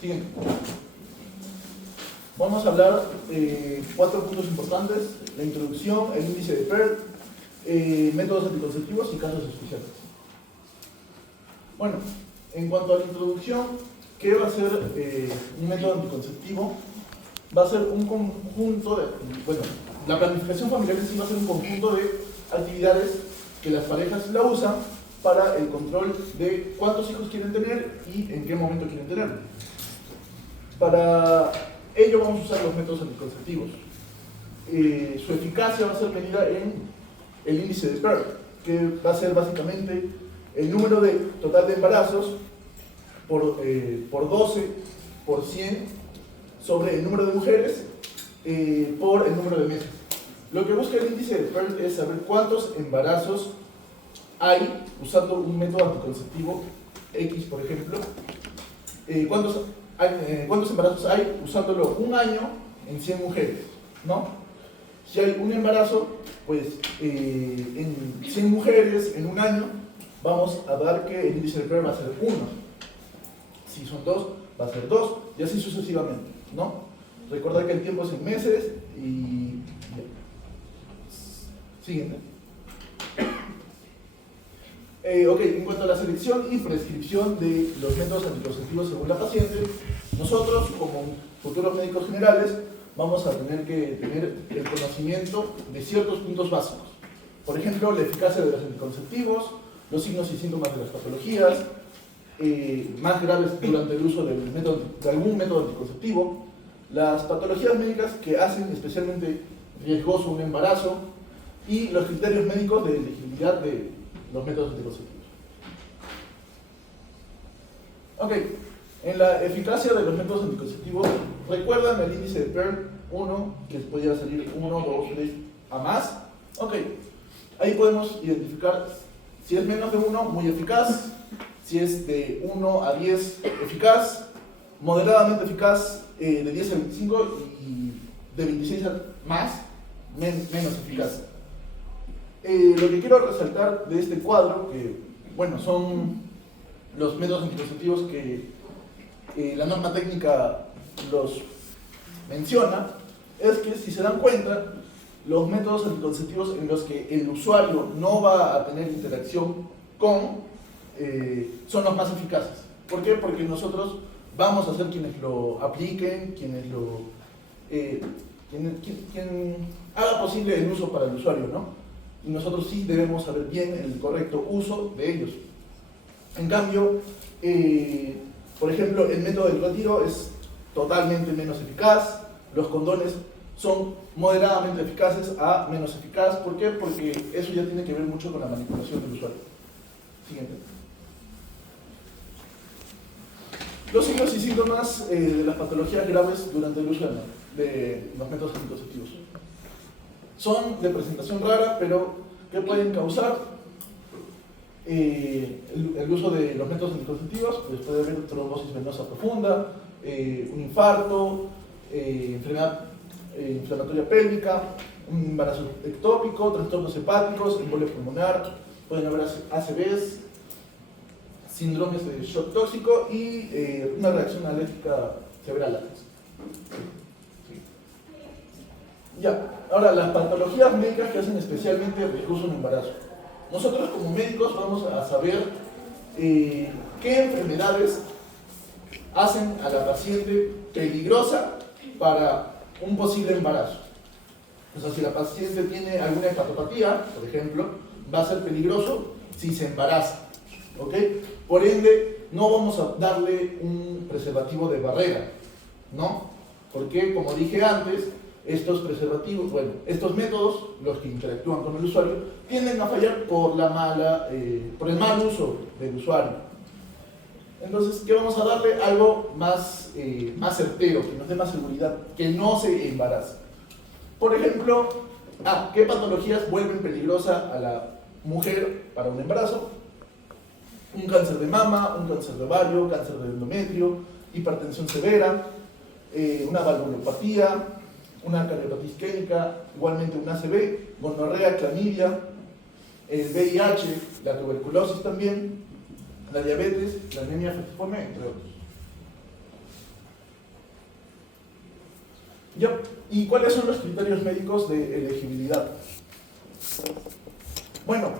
Siguiente. Vamos a hablar 4 puntos importantes: la introducción, el índice de Pearl, métodos anticonceptivos y casos especiales. Bueno, en cuanto a la introducción, ¿qué va a ser un método anticonceptivo? Va a ser un conjunto de, bueno, la planificación familiar en sí va a ser un conjunto de actividades que las parejas la usan para el control de cuántos hijos quieren tener y en qué momento quieren tenerlo. Para ello vamos a usar los métodos anticonceptivos. Su eficacia va a ser medida en el índice de Pearl, que va a ser básicamente el número total de embarazos por 12 por 100 sobre el número de mujeres por el número de meses. Lo que busca el índice de Pearl es saber cuántos embarazos hay usando un método anticonceptivo X, por ejemplo. ¿Cuántos embarazos hay usándolo un año en 100 mujeres? ¿No? Si hay un embarazo, pues en 100 mujeres en un año, vamos a dar que el índice de Pearl va a ser 1. Si son 2, va a ser 2, y así sucesivamente, ¿no? Recordar que el tiempo es en meses y... Siguiente. Ok, en cuanto a la selección y prescripción de los métodos anticonceptivos según la paciente, nosotros, como futuros médicos generales, vamos a tener que tener el conocimiento de ciertos puntos básicos. Por ejemplo, la eficacia de los anticonceptivos, los signos y síntomas de las patologías, más graves durante el uso de algún método anticonceptivo, las patologías médicas que hacen especialmente riesgoso un embarazo y los criterios médicos de elegibilidad de los métodos anticonceptivos. Ok, en la eficacia de los métodos anticonceptivos, ¿recuerdan el índice de Pearl 1, que podía salir 1, 2, 3 a más? Ok, ahí podemos identificar si es menos de 1, muy eficaz, si es de 1 a 10, eficaz, moderadamente eficaz, de 10 a 25 y de 26 a más, menos eficaz. Lo que quiero resaltar de este cuadro, que bueno, son los métodos anticonceptivos que la norma técnica los menciona, es que si se dan cuenta, los métodos anticonceptivos en los que el usuario no va a tener interacción con son los más eficaces. ¿Por qué? Porque nosotros vamos a ser quienes lo apliquen, quien haga posible el uso para el usuario, ¿no? Y nosotros sí debemos saber bien el correcto uso de ellos. En cambio, por ejemplo, el método del retiro es totalmente menos eficaz, los condones son moderadamente eficaces a menos eficaz. ¿Por qué? Porque eso ya tiene que ver mucho con la manipulación del usuario. Siguiente. Los signos y síntomas de las patologías graves durante el uso de los métodos anticonceptivos. Son de presentación rara, pero ¿qué pueden causar? El uso de los métodos anticonceptivos, pues puede haber trombosis venosa profunda, un infarto, enfermedad inflamatoria pélvica, un embarazo ectópico, trastornos hepáticos, embolia pulmonar, pueden haber ACVs, síndromes de shock tóxico y una reacción alérgica severa al látex. Ya, ahora las patologías médicas que hacen especialmente riesgoso un embarazo. Nosotros como médicos vamos a saber qué enfermedades hacen a la paciente peligrosa para un posible embarazo. O sea, si la paciente tiene alguna hepatopatía, por ejemplo, va a ser peligroso si se embaraza. ¿Ok? Por ende, no vamos a darle un preservativo de barrera, ¿no? Porque, como dije antes, estos preservativos, bueno, estos métodos, los que interactúan con el usuario, tienden a fallar por el mal uso del usuario. Entonces, ¿qué vamos a darle? Algo más certero, que nos dé más seguridad, que no se embarace. Por ejemplo, ¿qué patologías vuelven peligrosa a la mujer para un embarazo? Un cáncer de mama, un cáncer de ovario, cáncer de endometrio, hipertensión severa, una valvulopatía, una cardiopatia isquémica, igualmente un ACV, gonorrea, clamidia, el VIH, la tuberculosis también, la diabetes, la anemia falciforme, entre otros. Ya. ¿Y cuáles son los criterios médicos de elegibilidad? Bueno,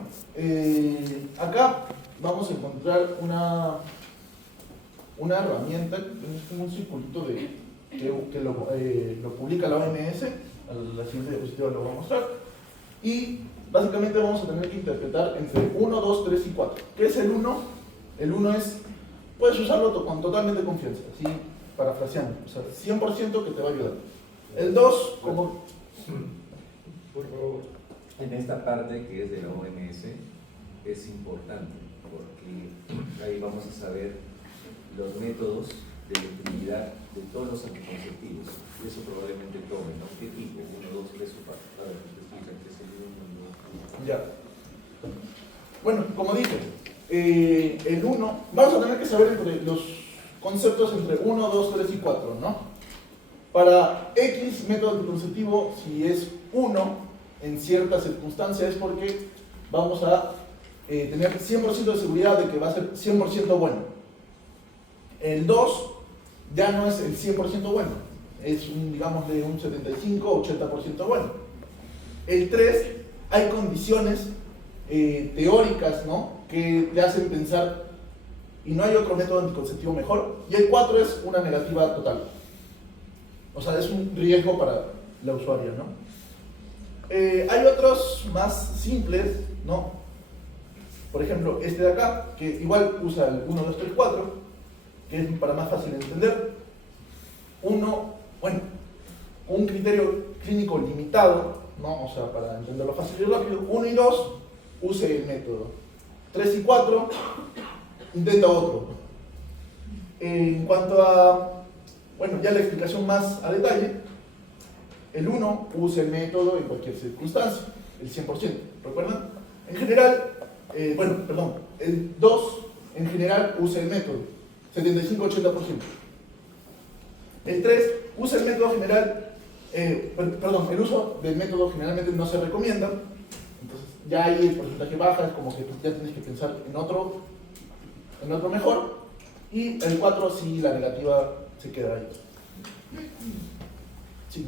acá vamos a encontrar una herramienta, es como un circulito que lo publica la OMS, a la siguiente diapositiva lo voy a mostrar, y básicamente vamos a tener que interpretar entre 1, 2, 3 y 4. ¿Qué es el 1? El 1 es, puedes usarlo con totalmente confianza, así parafraseando, o sea, 100% que te va a ayudar. El 2, como... Por favor. En esta parte que es de la OMS es importante porque ahí vamos a saber los métodos de elegibilidad de todos los anticonceptivos. Y eso probablemente tome, ¿no? ¿Qué tipo? 1, 2, 3 o 4. A ver, te explican qué es el 1, 2, 3. Ya. Bueno, como dije, el 1, vamos a tener que saber entre los conceptos entre 1, 2, 3 y 4, ¿no? Para X método anticonceptivo, si es 1 en ciertas circunstancias, es porque vamos a tener 100% de seguridad de que va a ser 100% bueno. El 2 ya no es el 100% bueno, es digamos de un 75-80% bueno. El 3, hay condiciones teóricas, ¿no?, que te hacen pensar y no hay otro método anticonceptivo mejor. Y el 4 es una negativa total. O sea, es un riesgo para la usuaria, ¿no? Hay otros más simples, ¿no? Por ejemplo, este de acá, que igual usa el 1, 2, 3, 4, que es para más fácil de entender. Un criterio clínico limitado, ¿no? O sea, para entenderlo fácil y rápido. 1 y 2, use el método. 3 y 4, intenta otro. En cuanto a, bueno, ya la explicación más a detalle, el 1 use el método en cualquier circunstancia, el 100%, ¿recuerdan? En general, el 2 en general usa el método, 75-80%. El 3 usa el método general, el uso del método generalmente no se recomienda, entonces ya ahí el porcentaje baja, es como que ya tienes que pensar en otro mejor, y el 4 sí, la negativa se queda ahí. Sí,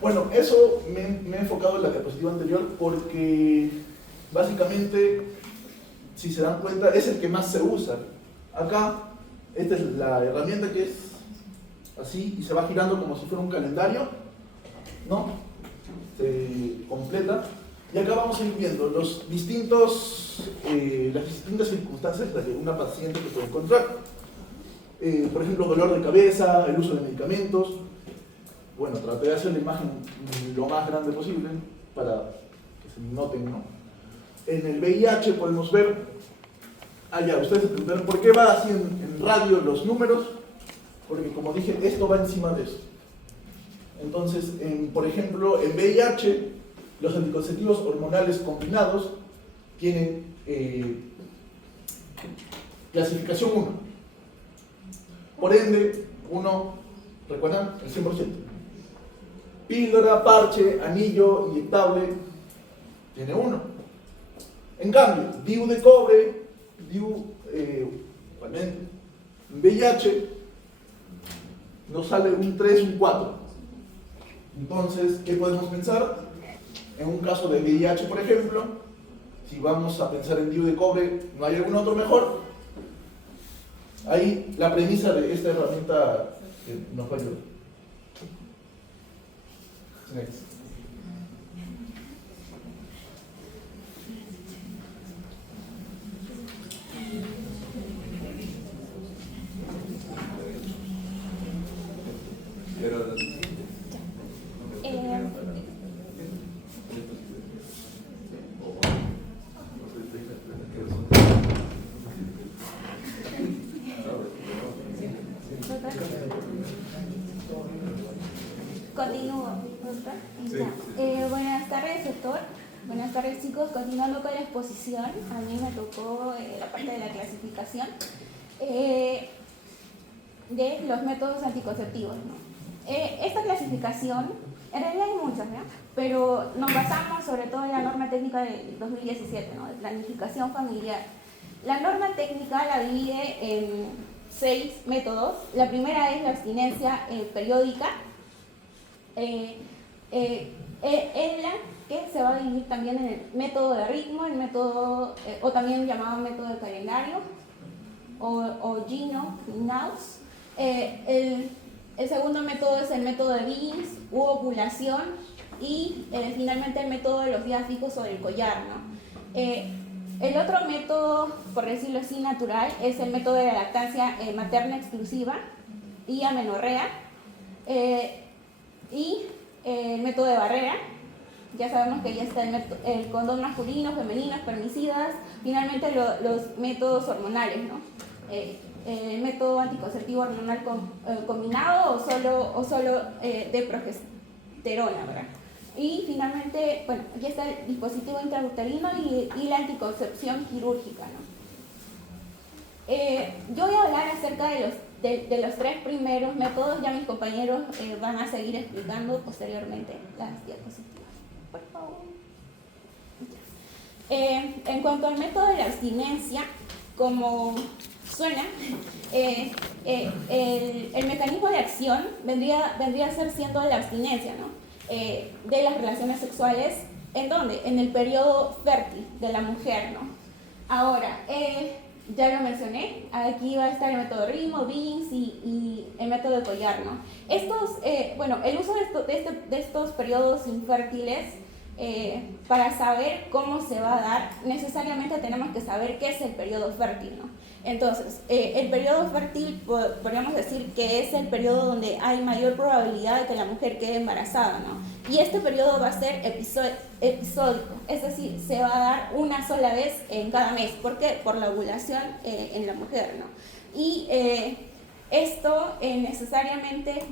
bueno, eso me he enfocado en la diapositiva anterior porque básicamente, si se dan cuenta, es el que más se usa. Acá, esta es la herramienta que es así y se va girando como si fuera un calendario, ¿no? Se completa. Y acá vamos a ir viendo las distintas circunstancias en las que una paciente que puede encontrar. Por ejemplo, dolor de cabeza, el uso de medicamentos. Bueno, traté de hacer la imagen lo más grande posible para que se noten, ¿no? En el VIH podemos ver, ustedes se preguntarán, ¿por qué va así en radio los números? Porque como dije, esto va encima de eso. Entonces, por ejemplo, en VIH, los anticonceptivos hormonales combinados tienen clasificación 1. Por ende, 1, ¿recuerdan? El 100%. Píldora, parche, anillo, inyectable, tiene 1. En cambio, DIU de cobre, DIU, VIH, nos sale un 3, un 4. Entonces, ¿qué podemos pensar? En un caso de VIH, por ejemplo, si vamos a pensar en DIU de cobre, ¿no hay algún otro mejor? Ahí la premisa de esta herramienta nos va a ayudar. Next. Continúo, doctor. Buenas tardes, doctor. Buenas tardes, chicos. Continuando con la exposición, a mí me tocó la parte de la clasificación de los métodos anticonceptivos, ¿no? Esta clasificación, en realidad hay muchas, ¿no? Pero nos basamos sobre todo en la norma técnica del 2017, ¿no?, de planificación familiar. La norma técnica la divide en 6 métodos. La primera es la abstinencia periódica, en la que se va a dividir también en el método de ritmo, el método, o también llamado método de calendario, o Gino, Naus. El segundo método es el método de Billings u ovulación, y finalmente el método de los días fijos o del collar, ¿no? El otro método, por decirlo así, natural, es el método de la lactancia materna exclusiva y amenorrea, y el método de barrera. Ya sabemos que ya está el condón masculino, femenino, espermicidas, finalmente los métodos hormonales, ¿no? El método anticonceptivo hormonal combinado o solo de progesterona, ¿verdad? Y finalmente, bueno, aquí está el dispositivo intrauterino y la anticoncepción quirúrgica, ¿no? Yo voy a hablar acerca de los 3 primeros métodos, ya mis compañeros van a seguir explicando posteriormente las diapositivas. Por favor. En cuanto al método de la abstinencia, como suena, el mecanismo de acción vendría a ser siendo la abstinencia, ¿no? De las relaciones sexuales, ¿en dónde? En el periodo fértil de la mujer, ¿no? Ahora, ya lo mencioné, aquí va a estar el método ritmo, Billings y el método de collar, ¿no? El uso de estos periodos infértiles, para saber cómo se va a dar, necesariamente tenemos que saber qué es el periodo fértil, ¿no? Entonces, el periodo fértil podríamos decir que es el periodo donde hay mayor probabilidad de que la mujer quede embarazada, ¿no? Y este periodo va a ser episódico, es decir, se va a dar una sola vez en cada mes. ¿Por qué? Por la ovulación en la mujer, ¿no? Y esto necesariamente,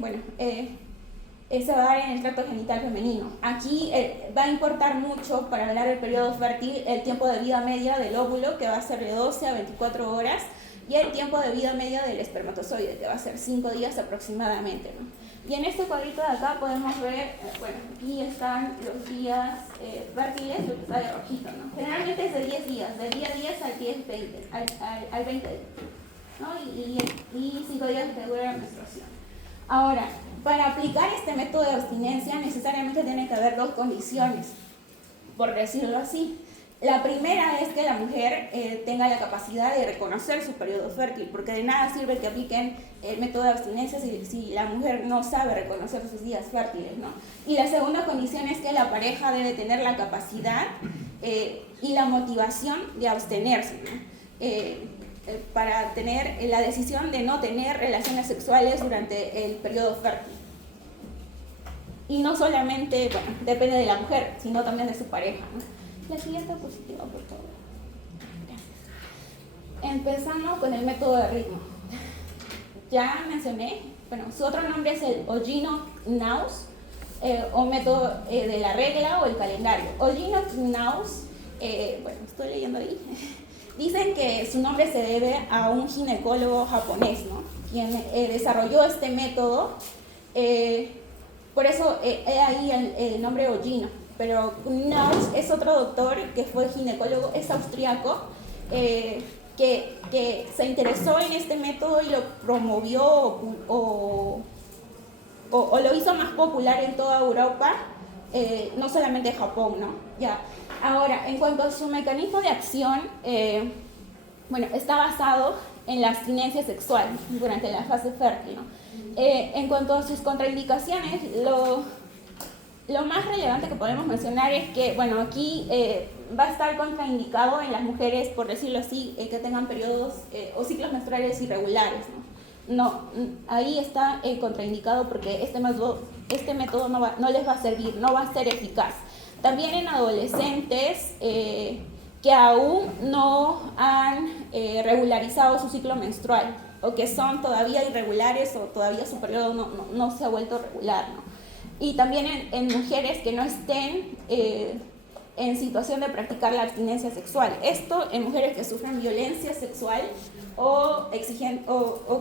se va a dar en el tracto genital femenino. Aquí va a importar mucho para hablar del periodo fértil el tiempo de vida media del óvulo, que va a ser de 12 a 24 horas, y el tiempo de vida media del espermatozoide, que va a ser 5 días aproximadamente, ¿no? Y en este cuadrito de acá podemos ver, aquí están los días fértiles, lo que está de rojito, ¿no? Generalmente es de 10 días, del día 10 al 20, al 20, ¿no? Y 5 días que dura la menstruación. Ahora, para aplicar este método de abstinencia necesariamente tiene que haber 2 condiciones, por decirlo así. La primera es que la mujer tenga la capacidad de reconocer su periodo fértil, porque de nada sirve que apliquen el método de abstinencia si la mujer no sabe reconocer sus días fértiles, ¿no? Y la segunda condición es que la pareja debe tener la capacidad y la motivación de abstenerse, ¿no? Para tener la decisión de no tener relaciones sexuales durante el periodo fértil. Y no solamente, depende de la mujer, sino también de su pareja, ¿no? La siguiente diapositiva, por favor. Gracias. Empezamos con el método de ritmo. Ya mencioné, su otro nombre es el Ogino Naus, o método de la regla o el calendario. Ogino Naus, estoy leyendo ahí. Dicen que su nombre se debe a un ginecólogo japonés, ¿no? Quien desarrolló este método, por eso ahí el nombre Ogino. Pero Naus es otro doctor que fue ginecólogo, es austriaco, que se interesó en este método y lo promovió o lo hizo más popular en toda Europa, no solamente en Japón, ¿no? Ya. Ahora, en cuanto a su mecanismo de acción, está basado en la abstinencia sexual durante la fase fértil, ¿no? En cuanto a sus contraindicaciones, lo más relevante que podemos mencionar es que, aquí va a estar contraindicado en las mujeres, por decirlo así, que tengan periodos o ciclos menstruales irregulares, ¿no? Ahí está contraindicado porque este método no les va a servir, no va a ser eficaz. También en adolescentes que aún no han regularizado su ciclo menstrual o que son todavía irregulares o todavía su periodo no se ha vuelto regular, ¿no? Y también en mujeres que no estén en situación de practicar la abstinencia sexual. Esto en mujeres que sufran violencia sexual o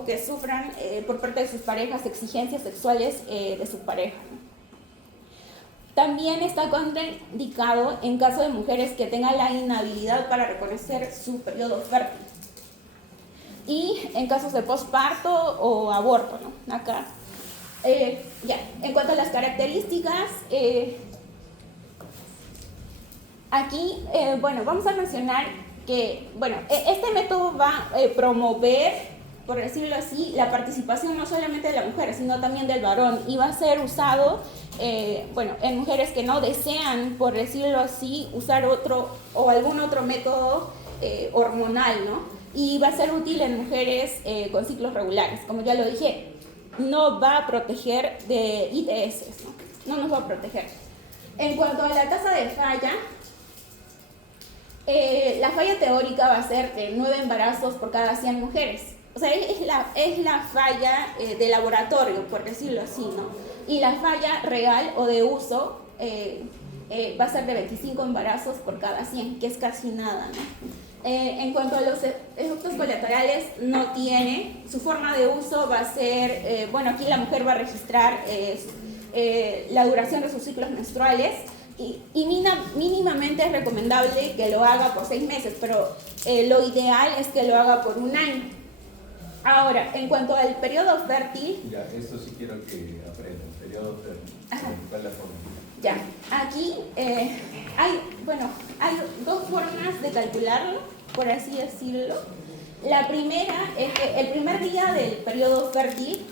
que sufran por parte de sus parejas exigencias sexuales de su pareja, ¿no? También está contraindicado en caso de mujeres que tengan la inhabilidad para reconocer su periodo fértil. y en casos de posparto o aborto, ¿no? Acá. Ya, en cuanto a las características, aquí, bueno, vamos a mencionar que, bueno, este método va a promover, por decirlo así, la participación no solamente de la mujer, sino también del varón, y va a ser usado, bueno, en mujeres que no desean, por decirlo así, usar otro o algún otro método hormonal, ¿no? Y va a ser útil en mujeres con ciclos regulares. Como ya lo dije, no va a proteger de ITS, ¿no? No nos va a proteger. En cuanto a la tasa de falla, la falla teórica va a ser de 9 embarazos por cada 100 mujeres. O sea, es la falla de laboratorio, por decirlo así, ¿no? Y la falla real o de uso va a ser de 25 embarazos por cada 100, que es casi nada, ¿no? En cuanto a los efectos colaterales, no tiene. Su forma de uso va a ser, bueno, aquí la mujer va a registrar la duración de sus ciclos menstruales y mínimamente es recomendable que lo haga por 6 meses, pero lo ideal es que lo haga por un año. Ahora, en cuanto al periodo fértil... Ya, esto sí quiero que aprendan, periodo fértil. ¿Cuál es la forma? Ya, aquí hay dos formas de calcularlo, por así decirlo. La primera es que el primer día del periodo fértil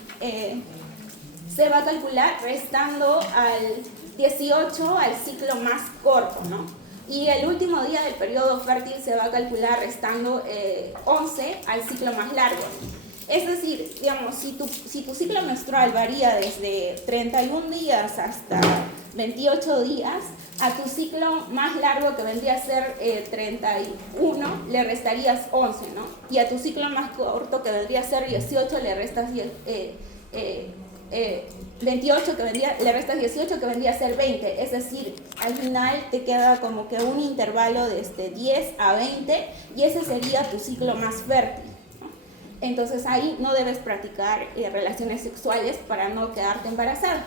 se va a calcular restando al 18 al ciclo más corto, ¿no? Y el último día del periodo fértil se va a calcular restando 11 al ciclo más largo. Es decir, digamos, si tu ciclo menstrual varía desde 31 días hasta 28 días, a tu ciclo más largo, que vendría a ser 31, le restarías 11, ¿no? Y a tu ciclo más corto, que vendría a ser 18, le restas 28, le restas 18, que vendría a ser 20. Es decir, al final te queda como que un intervalo de 10 a 20 y ese sería tu ciclo más fértil. Entonces ahí no debes practicar relaciones sexuales para no quedarte embarazada.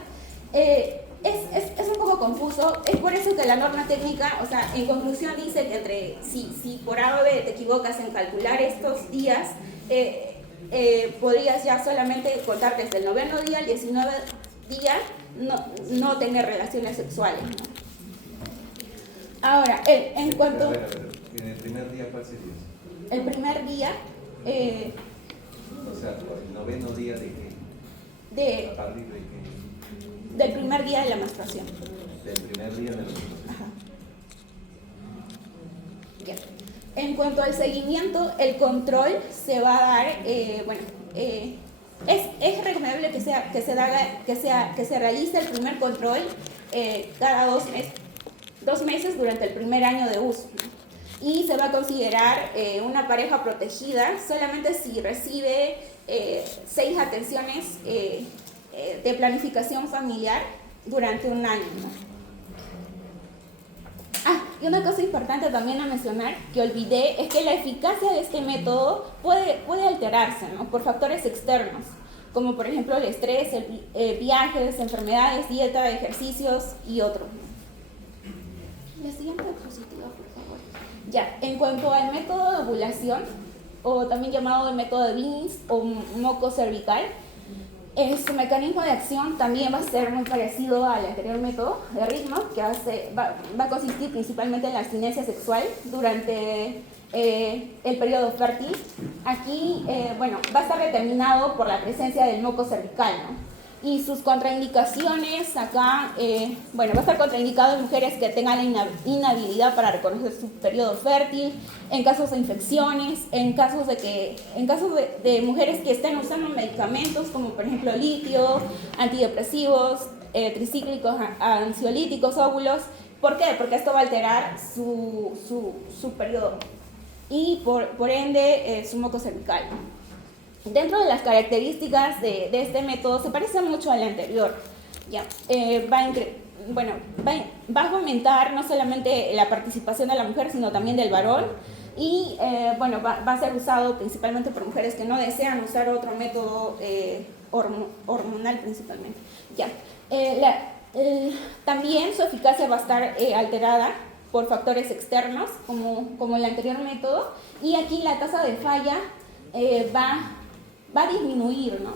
Es un poco confuso, es por eso que la norma técnica, o sea, en conclusión dice que si por A o B te equivocas en calcular estos días, podrías ya solamente contar desde el 9º día al 19 día no tener relaciones sexuales, ¿no? Ahora, en cuanto... A ver, ¿en el primer día cuál sería? El primer día... o sea, ¿el 9º día de qué? ¿A partir de qué? Del primer día de la menstruación. Del primer día de la menstruación. Ajá. Ya. En cuanto al seguimiento, el control se va a dar, es recomendable que se realice el primer control cada 2 meses durante el primer año de uso, ¿no? Y se va a considerar una pareja protegida solamente si recibe 6 atenciones de planificación familiar durante un año, ¿no? Y una cosa importante también a mencionar que olvidé es que la eficacia de este método puede alterarse, ¿no? Por factores externos, como por ejemplo el estrés, viajes, enfermedades, dieta, ejercicios y otros. La siguiente diapositiva, por favor. Ya, en cuanto al método de ovulación, o también llamado el método de Billings o moco cervical, su mecanismo de acción también va a ser muy parecido al anterior método de ritmo, que va a consistir principalmente en la abstinencia sexual durante el periodo fértil. Aquí, va a estar determinado por la presencia del moco cervical, ¿no? Y sus contraindicaciones acá, va a estar contraindicado en mujeres que tengan la inhabilidad para reconocer su periodo fértil, en casos de infecciones, en casos de mujeres que estén usando medicamentos como por ejemplo litio, antidepresivos, tricíclicos, ansiolíticos, óvulos. ¿Por qué? Porque esto va a alterar su periodo y por ende su moco cervical. Dentro de las características de este método se parece mucho al anterior. Ya, va a aumentar no solamente la participación de la mujer, sino también del varón. Y va a ser usado principalmente por mujeres que no desean usar otro método hormonal principalmente. Ya, también su eficacia va a estar alterada por factores externos, como el anterior método. Y aquí la tasa de falla va a disminuir, ¿no?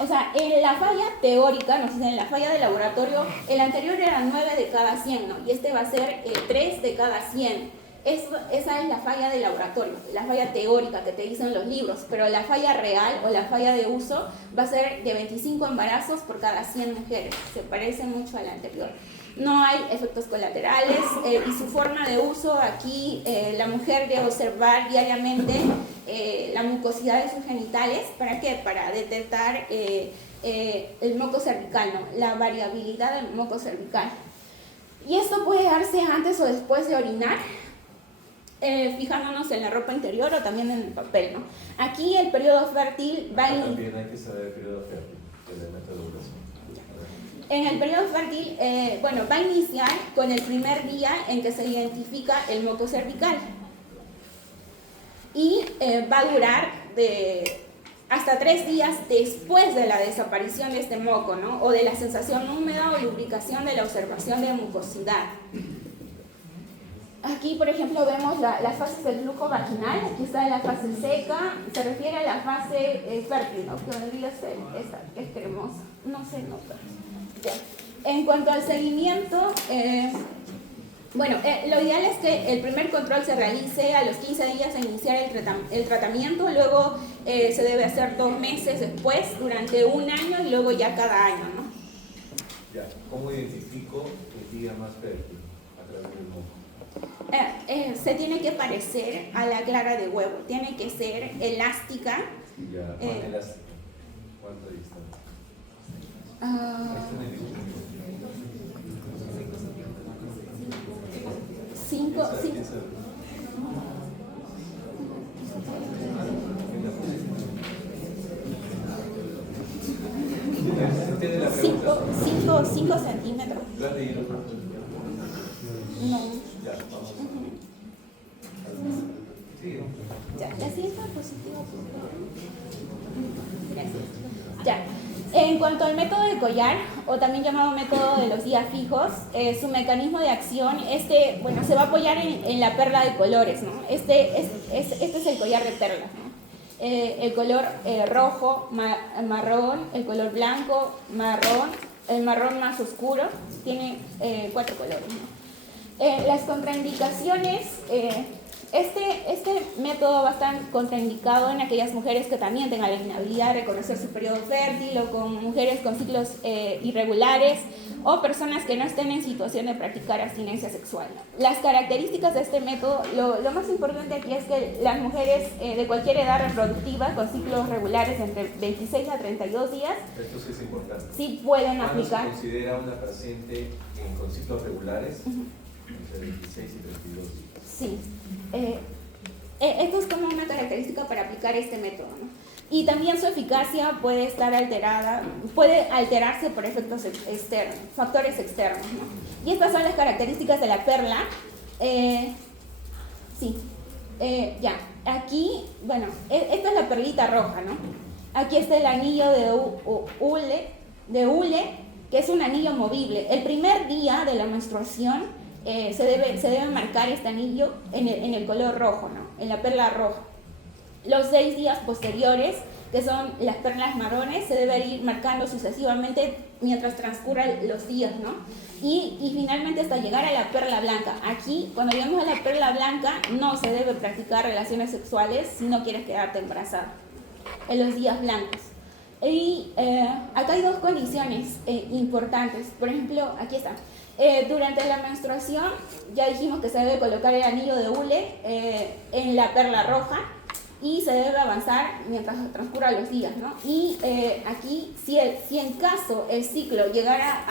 O sea, en la falla teórica, nos dicen en la falla de laboratorio, el anterior era 9 de cada 100, ¿no? Y este va a ser 3 de cada 100. Esa es la falla de laboratorio, la falla teórica que te dicen los libros, pero la falla real o la falla de uso va a ser de 25 embarazos por cada 100 mujeres. Se parece mucho a la anterior. No hay efectos colaterales y su forma de uso aquí, la mujer debe observar diariamente la mucosidad de sus genitales. ¿Para qué? Para detectar el moco cervical, ¿no? La variabilidad del moco cervical. Y esto puede darse antes o después de orinar, fijándonos en la ropa interior o también en el papel, ¿no? Aquí el periodo fértil va a iniciar. También hay que saber el periodo fértil, el elemento de ovulación. En el periodo fértil, bueno, va a iniciar con el primer día en que se identifica el moco cervical y va a durar hasta 3 días después de la desaparición de este moco, ¿no? O de la sensación húmeda o lubricación de la observación de mucosidad. Aquí, por ejemplo, vemos las fases del flujo vaginal. Aquí está la fase seca, se refiere a la fase fértil, ¿no? Que debería ser esta, que es cremosa. No se nota. Ya. En cuanto al seguimiento, bueno, lo ideal es que el primer control se realice a los 15 días de iniciar el tratamiento, luego se debe hacer 2 meses después, durante 1 año y luego ya cada año, ¿no? Ya, ¿cómo identifico el día más fértil a través del moco? Se tiene que parecer a la clara de huevo, tiene que ser elástica. Ya, ¿cuán elástica? ¿Cuánto dista? Cinco, centímetros. ¿Lo has leído? No. Ya, vamos. Sí. Ya, la siguiente diapositiva. Gracias. Ya. En cuanto al método de collar, o también llamado método de los días fijos, su mecanismo de acción, bueno, se va a apoyar en la perla de colores, ¿no? Este es el collar de perlas, ¿no? El color rojo, marrón, el color blanco, marrón, el marrón más oscuro, tiene 4 colores, ¿no? Las contraindicaciones, este método va a estar contraindicado en aquellas mujeres que también tengan la inhabilidad de reconocer su periodo fértil, o con mujeres con ciclos irregulares, o personas que no estén en situación de practicar abstinencia sexual. Las características de este método, lo más importante aquí es que las mujeres de cualquier edad reproductiva con ciclos regulares entre 26 a 32 días, esto sí es importante, sí pueden aplicar. ¿Cuándo se considera una paciente con ciclos regulares? Entre 26 y 32 días. Sí. Esto es como una característica para aplicar este método, ¿no? Y también su eficacia puede estar alterada, puede alterarse por efectos externos, factores externos, ¿no? Y estas son las características de la perla. Ya, aquí, bueno, esta es la perlita roja, ¿no? Aquí está el anillo de hule, que es un anillo movible. El primer día de la menstruación se debe marcar este anillo en el color rojo, ¿no? En la perla roja. Los 6 días posteriores, que son las perlas marrones, se debe ir marcando sucesivamente mientras transcurran los días, ¿no? Y finalmente hasta llegar a la perla blanca. Aquí, cuando llegamos a la perla blanca, no se debe practicar relaciones sexuales si no quieres quedarte embarazada en los días blancos. Y acá hay 2 condiciones importantes. Por ejemplo, aquí está. Durante la menstruación, ya dijimos que se debe colocar el anillo de hule en la perla roja, y se debe avanzar mientras transcurran los días, ¿no? Y aquí, si en caso el ciclo llegara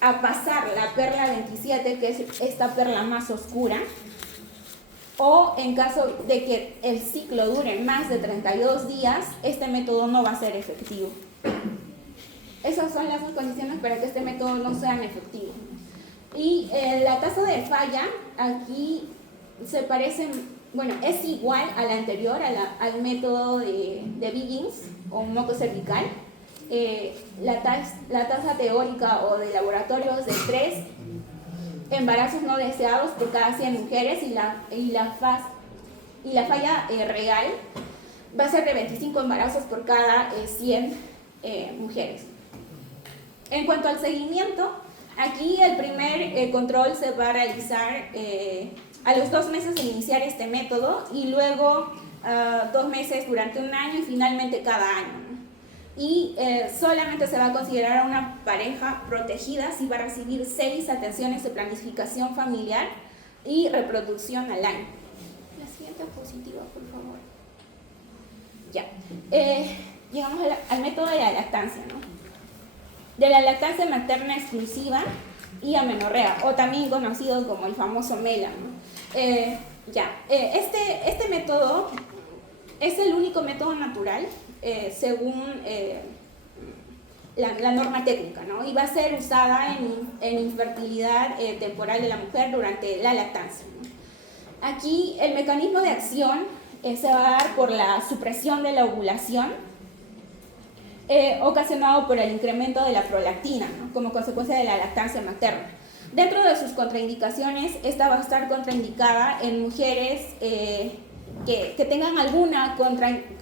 a pasar la perla 27, que es esta perla más oscura, o en caso de que el ciclo dure más de 32 días, este método no va a ser efectivo. Esas son las 2 condiciones para que este método no sea efectivo. Y la tasa de falla aquí se parece, bueno, es igual a la anterior, al método de Biggins o moco cervical. La tasa teórica o de laboratorio es de 3 embarazos no deseados por cada 100 mujeres, y la y la falla real va a ser de 25 embarazos por cada 100 mujeres. En cuanto al seguimiento, aquí el primer control se va a realizar a los 2 meses de iniciar este método y luego 2 meses durante un año y finalmente cada año, ¿no? Y solamente se va a considerar a una pareja protegida si va a recibir 6 atenciones de planificación familiar y reproducción al año. La siguiente diapositiva, por favor. Ya. Llegamos al método de la lactancia, ¿no? De la lactancia materna exclusiva y amenorrea, o también conocido como el famoso MELA, ¿no? Este método es el único método natural según la norma técnica, ¿no? Y va a ser usada en infertilidad temporal de la mujer durante la lactancia, ¿no? Aquí el mecanismo de acción se va a dar por la supresión de la ovulación ocasionado por el incremento de la prolactina, ¿no? Como consecuencia de la lactancia materna. Dentro de sus contraindicaciones, esta va a estar contraindicada en mujeres que tengan alguna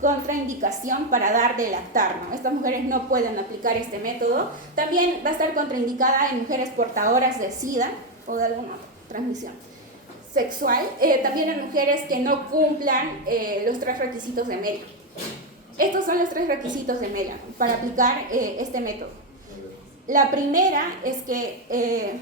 contraindicación para dar de lactar, ¿no? Estas mujeres no pueden aplicar este método. También va a estar contraindicada en mujeres portadoras de SIDA o de alguna transmisión sexual, también en mujeres que no cumplan los 3 requisitos de MELA. Estos son los 3 requisitos de MELA, ¿no?, para aplicar este método. La primera es que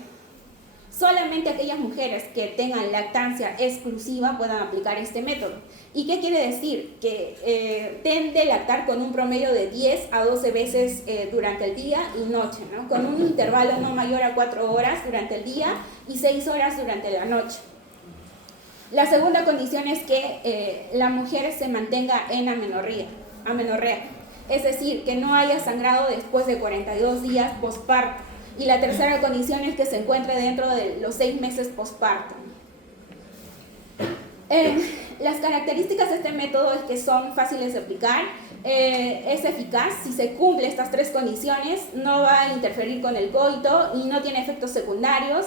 solamente aquellas mujeres que tengan lactancia exclusiva puedan aplicar este método. ¿Y qué quiere decir? Que deben de lactar con un promedio de 10 a 12 veces durante el día y noche, ¿no?, con un intervalo no mayor a 4 horas durante el día y 6 horas durante la noche. La segunda condición es que la mujer se mantenga en amenorrea, es decir, que no haya sangrado después de 42 días posparto. Y la tercera condición es que se encuentre dentro de los 6 meses posparto. Las características de este método es que son fáciles de aplicar, es eficaz, si se cumple estas 3 condiciones, no va a interferir con el coito y no tiene efectos secundarios.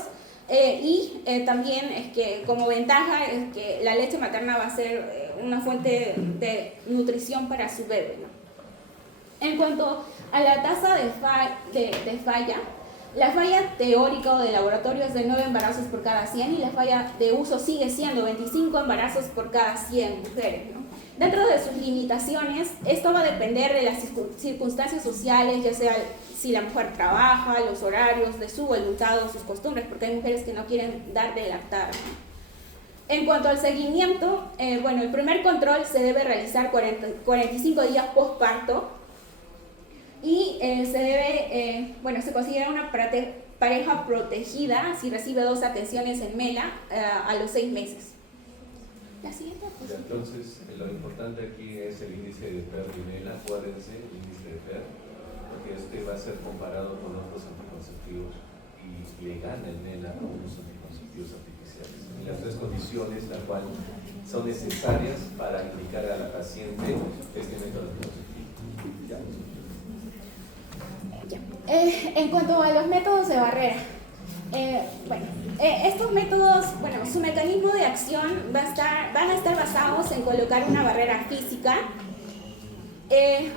También es que como ventaja es que la leche materna va a ser una fuente de nutrición para su bebé, ¿no? En cuanto a la tasa de falla, la falla teórica o de laboratorio es de 9 embarazos por cada 100 y la falla de uso sigue siendo 25 embarazos por cada 100 mujeres, ¿no? Dentro de sus limitaciones, esto va a depender de las circunstancias sociales, ya sea si la mujer trabaja, los horarios, de su voluntad o sus costumbres, porque hay mujeres que no quieren dar de lactar, ¿no? En cuanto al seguimiento, el primer control se debe realizar 45 días postparto y se considera una pareja protegida si recibe 2 atenciones en MELA a los 6 meses. La siguiente posición. Entonces, lo importante aquí es el índice de PER y MELA, acuérdense, el índice de PER, porque este va a ser comparado con otros anticonceptivos y le gana el MELA a unos anticonceptivos artificiales. Y las 3 condiciones, las cuales son necesarias para indicar a la paciente este método anticonceptivo. En cuanto a los métodos de barrera, estos métodos, su mecanismo de acción van a estar basados en colocar una barrera física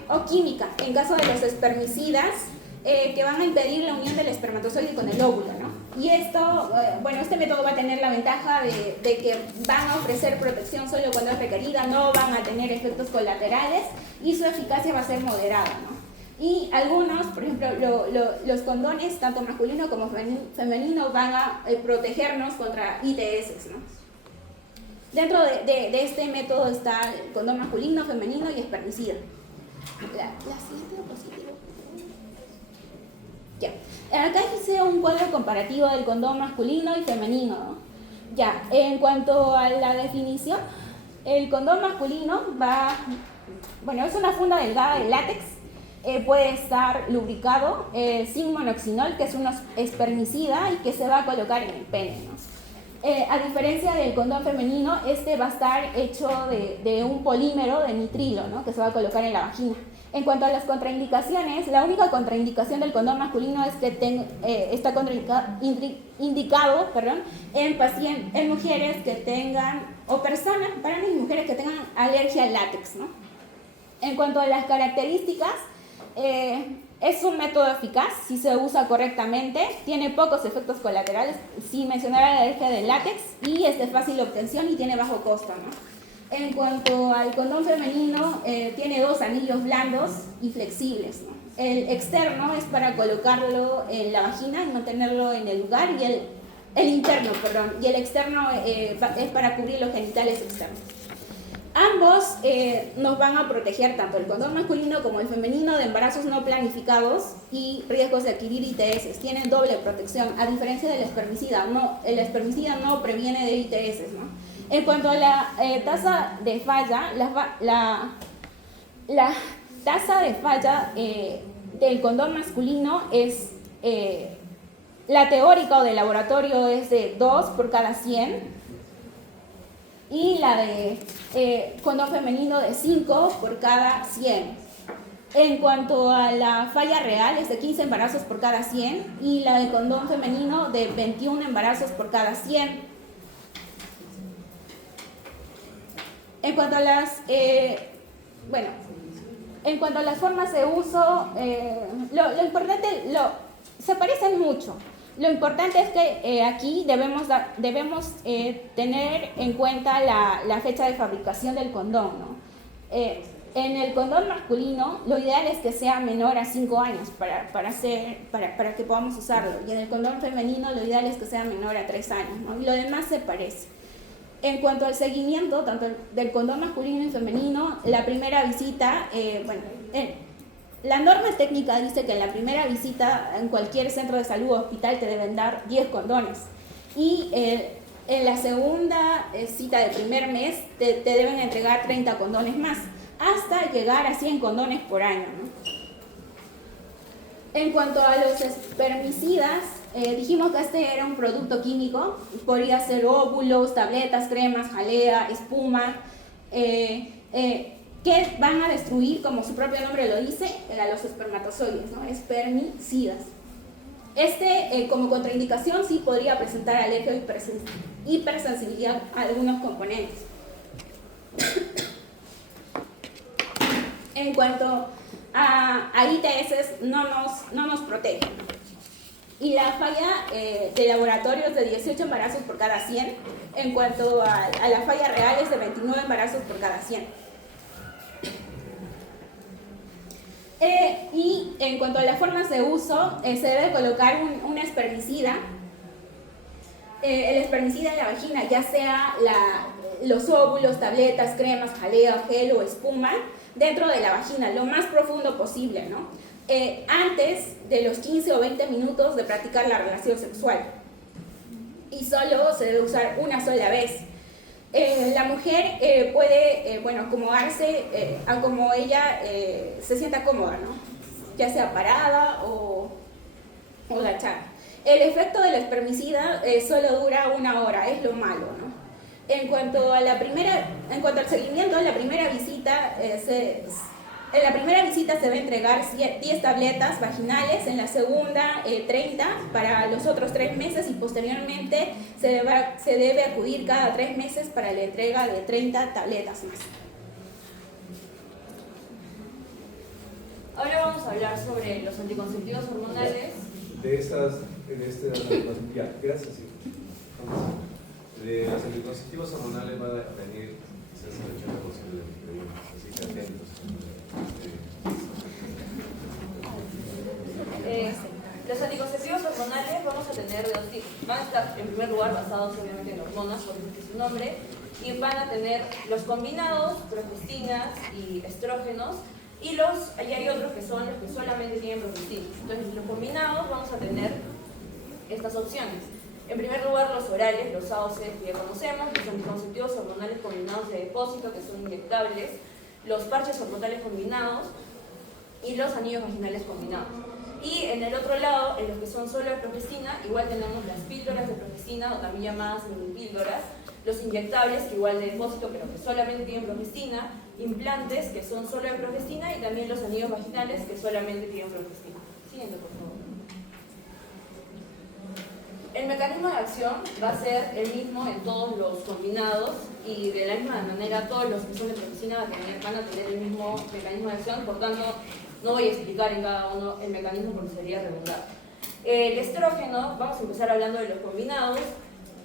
o química, en caso de los espermicidas, que van a impedir la unión del espermatozoide con el óvulo, ¿no? Y esto, este método va a tener la ventaja de que van a ofrecer protección solo cuando es requerida, no van a tener efectos colaterales y su eficacia va a ser moderada, ¿no? Y algunos, por ejemplo, los condones, tanto masculino como femenino, van a protegernos contra ITS, ¿no? Dentro de este método está el condón masculino, femenino y espermicida. La siguiente diapositiva. Ya. Acá hice un cuadro comparativo del condón masculino y femenino, ¿no? Ya. En cuanto a la definición, el condón masculino es una funda delgada de látex. Puede estar lubricado sin monoxinol, que es un espermicida y que se va a colocar en el pene, ¿no? A diferencia del condón femenino, este va a estar hecho de un polímero de nitrilo, ¿no?, que se va a colocar en la vagina. En cuanto a las contraindicaciones, la única contraindicación del condón masculino es que está indicado en mujeres que tengan o personas, varones y mujeres que tengan alergia al látex, ¿no? En cuanto a las características, es un método eficaz si se usa correctamente, tiene pocos efectos colaterales, sin mencionar la alergia del látex, y es de fácil obtención y tiene bajo costo, ¿no? En cuanto al condón femenino, tiene 2 anillos blandos y flexibles, ¿no? El externo es para colocarlo en la vagina y mantenerlo en el lugar, y el interno, perdón, y el externo es para cubrir los genitales externos. Ambos nos van a proteger, tanto el condón masculino como el femenino, de embarazos no planificados y riesgos de adquirir ITS. Tienen doble protección, a diferencia del espermicida. El espermicida no previene de ITS, ¿no? En cuanto a la tasa de falla, la tasa de falla del condón masculino es, la teórica o de laboratorio es de 2 por cada 100, y la de condón femenino de 5 por cada 100. En cuanto a la falla real, es de 15 embarazos por cada 100, y la de condón femenino de 21 embarazos por cada 100. En cuanto a las, en cuanto a las formas de uso, lo importante, se parecen mucho. Lo importante es que aquí debemos tener en cuenta la fecha de fabricación del condón, ¿no? En el condón masculino, lo ideal es que sea menor a 5 años para que podamos usarlo. Y en el condón femenino, lo ideal es que sea menor a 3 años, ¿no? Y lo demás se parece. En cuanto al seguimiento, tanto del condón masculino y femenino, la primera visita, la norma técnica dice que en la primera visita en cualquier centro de salud o hospital te deben dar 10 condones. Y en la segunda cita del primer mes te deben entregar 30 condones más, hasta llegar a 100 condones por año, ¿no? En cuanto a los espermicidas, dijimos que este era un producto químico, podría ser óvulos, tabletas, cremas, jalea, espuma, que van a destruir, como su propio nombre lo dice, a los espermatozoides, ¿no? Espermicidas. Como contraindicación, sí podría presentar alergia o hipersensibilidad a algunos componentes. En cuanto a ITS, no nos protegen. Y la falla de laboratorio es de 18 embarazos por cada 100. En cuanto a la falla real, es de 29 embarazos por cada 100. Y en cuanto a las formas de uso, se debe colocar un espermicida. El espermicida en la vagina, ya sea los óvulos, tabletas, cremas, jalea, gel o espuma, dentro de la vagina, lo más profundo posible, ¿no? Antes de los 15 o 20 minutos de practicar la relación sexual. Y solo se debe usar una sola vez. La mujer puede, acomodarse a como ella se sienta cómoda, ¿no? Ya sea parada o agachada. El efecto del espermicida solo dura 1 hora, es lo malo, ¿no? En cuanto al seguimiento, en la primera visita se va a entregar 10 tabletas vaginales, en la segunda 30 para los otros 3 meses, y posteriormente se debe acudir cada 3 meses para la entrega de 30 tabletas más. Ahora vamos a hablar sobre los anticonceptivos hormonales. Gracias. De los anticonceptivos hormonales van a venir quizás el 80% de los preguntas, así que atentos. Los anticonceptivos hormonales vamos a tener de 2 tipos. Van a estar en primer lugar basados obviamente en hormonas, por su nombre, y van a tener los combinados, progestinas y estrógenos, y hay otros que son los que solamente tienen progestinas. Entonces, los combinados vamos a tener estas opciones. En primer lugar, los orales, los AOC que ya conocemos, los anticonceptivos hormonales combinados de depósito, que son inyectables, los parches hormonales combinados y los anillos vaginales combinados. Y en el otro lado, en los que son solo de progestina, igual tenemos las píldoras de progestina, o también llamadas píldoras, los inyectables, que igual de depósito, pero que solamente tienen progestina, implantes, que son solo de progestina, y también los anillos vaginales, que solamente tienen progestina. Siguiente, por favor. El mecanismo de acción va a ser el mismo en todos los combinados y de la misma manera todos los que son de Progestina van a tener el mismo mecanismo de acción, por tanto no voy a explicar en cada uno el mecanismo porque sería redundante. El estrógeno, vamos a empezar hablando de los combinados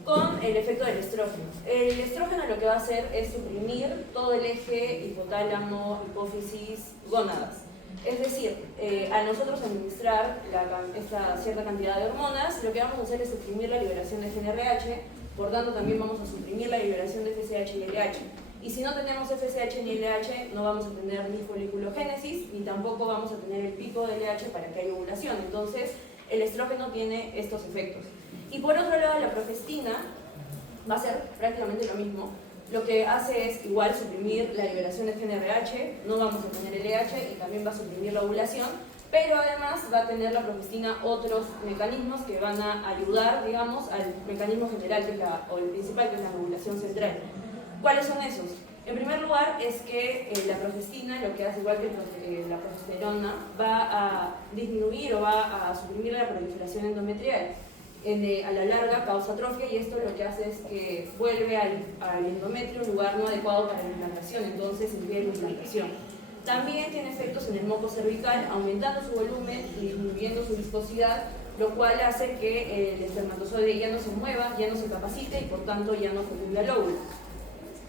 con el efecto del estrógeno. El estrógeno lo que va a hacer es suprimir todo el eje hipotálamo, hipófisis, gónadas. Es decir, a nosotros administrar esta cierta cantidad de hormonas, lo que vamos a hacer es suprimir la liberación de GnRH, por tanto también vamos a suprimir la liberación de FSH y LH. Y si no tenemos FSH ni LH, no vamos a tener ni foliculogénesis, ni tampoco vamos a tener el pico de LH para que haya ovulación. Entonces, el estrógeno tiene estos efectos. Y por otro lado, la progestina va a ser prácticamente lo mismo. Lo que hace es igual suprimir la liberación de GnRH, no vamos a tener LH y también va a suprimir la ovulación, pero además va a tener la progestina otros mecanismos que van a ayudar, digamos, al mecanismo general que es o el principal, que es la ovulación central. ¿Cuáles son esos? En primer lugar es que la progestina, lo que hace igual que la progesterona, va a disminuir o va a suprimir la proliferación endometrial. A la larga causa atrofia y esto lo que hace es que vuelve al endometrio un lugar no adecuado para la implantación, entonces impide la implantación. También tiene efectos en el moco cervical, aumentando su volumen y disminuyendo su viscosidad, lo cual hace que el espermatozoide ya no se mueva, ya no se capacite y por tanto ya no fecunda el óvulo.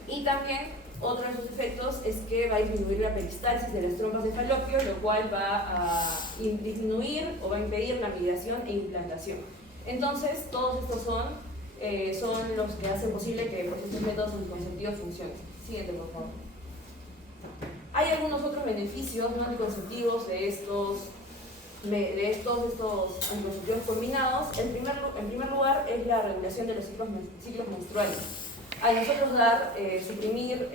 Y también otro de sus efectos es que va a disminuir la peristalsis de las trompas de falopio, lo cual va a disminuir o va a impedir la migración e implantación. Entonces, todos estos son los que hacen posible que estos métodos anticonceptivos funcionen. Siguiente, por favor. Hay algunos otros beneficios no anticonceptivos de estos anticonceptivos combinados. En primer lugar, es la regulación de los ciclos menstruales. Al nosotros suprimir,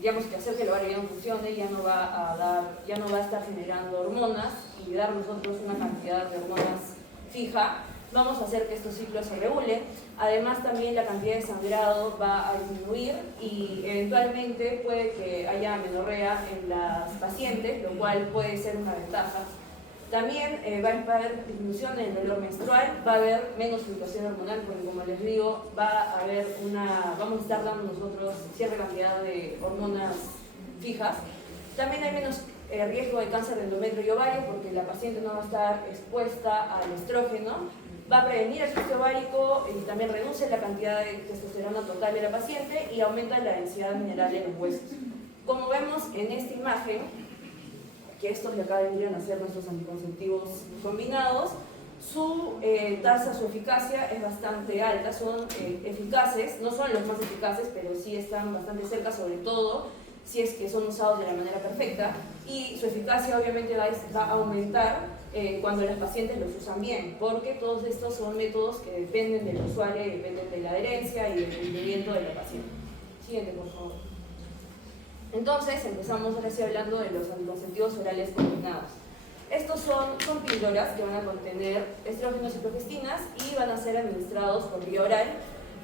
digamos que hacer que el ovario ya no funcione, ya no va a estar generando hormonas y dar nosotros una cantidad de hormonas fija, vamos a hacer que estos ciclos se regulen. Además también la cantidad de sangrado va a disminuir y eventualmente puede que haya amenorrea en las pacientes, lo cual puede ser una ventaja. También va a haber disminución en el dolor menstrual, va a haber menos fluctuación hormonal, porque como les digo, vamos a estar dando nosotros cierta cantidad de hormonas fijas. También hay menos riesgo de cáncer de endometrio y ovario, porque la paciente no va a estar expuesta al estrógeno. Va a prevenir el quiste ovárico y también reduce la cantidad de testosterona total de la paciente y aumenta la densidad mineral de los huesos. Como vemos en esta imagen, que estos de acá vendrían a ser nuestros anticonceptivos combinados, su eficacia es bastante alta, son eficaces, no son los más eficaces, pero sí están bastante cerca, sobre todo si es que son usados de la manera perfecta, y su eficacia obviamente va a aumentar cuando las pacientes los usan bien, porque todos estos son métodos que dependen del usuario y dependen de la adherencia y del rendimiento de la paciente. Siguiente, por favor. Entonces, empezamos ahora sí hablando de los anticonceptivos orales combinados. Estos son píldoras que van a contener estrógenos y progestinas y van a ser administrados por vía oral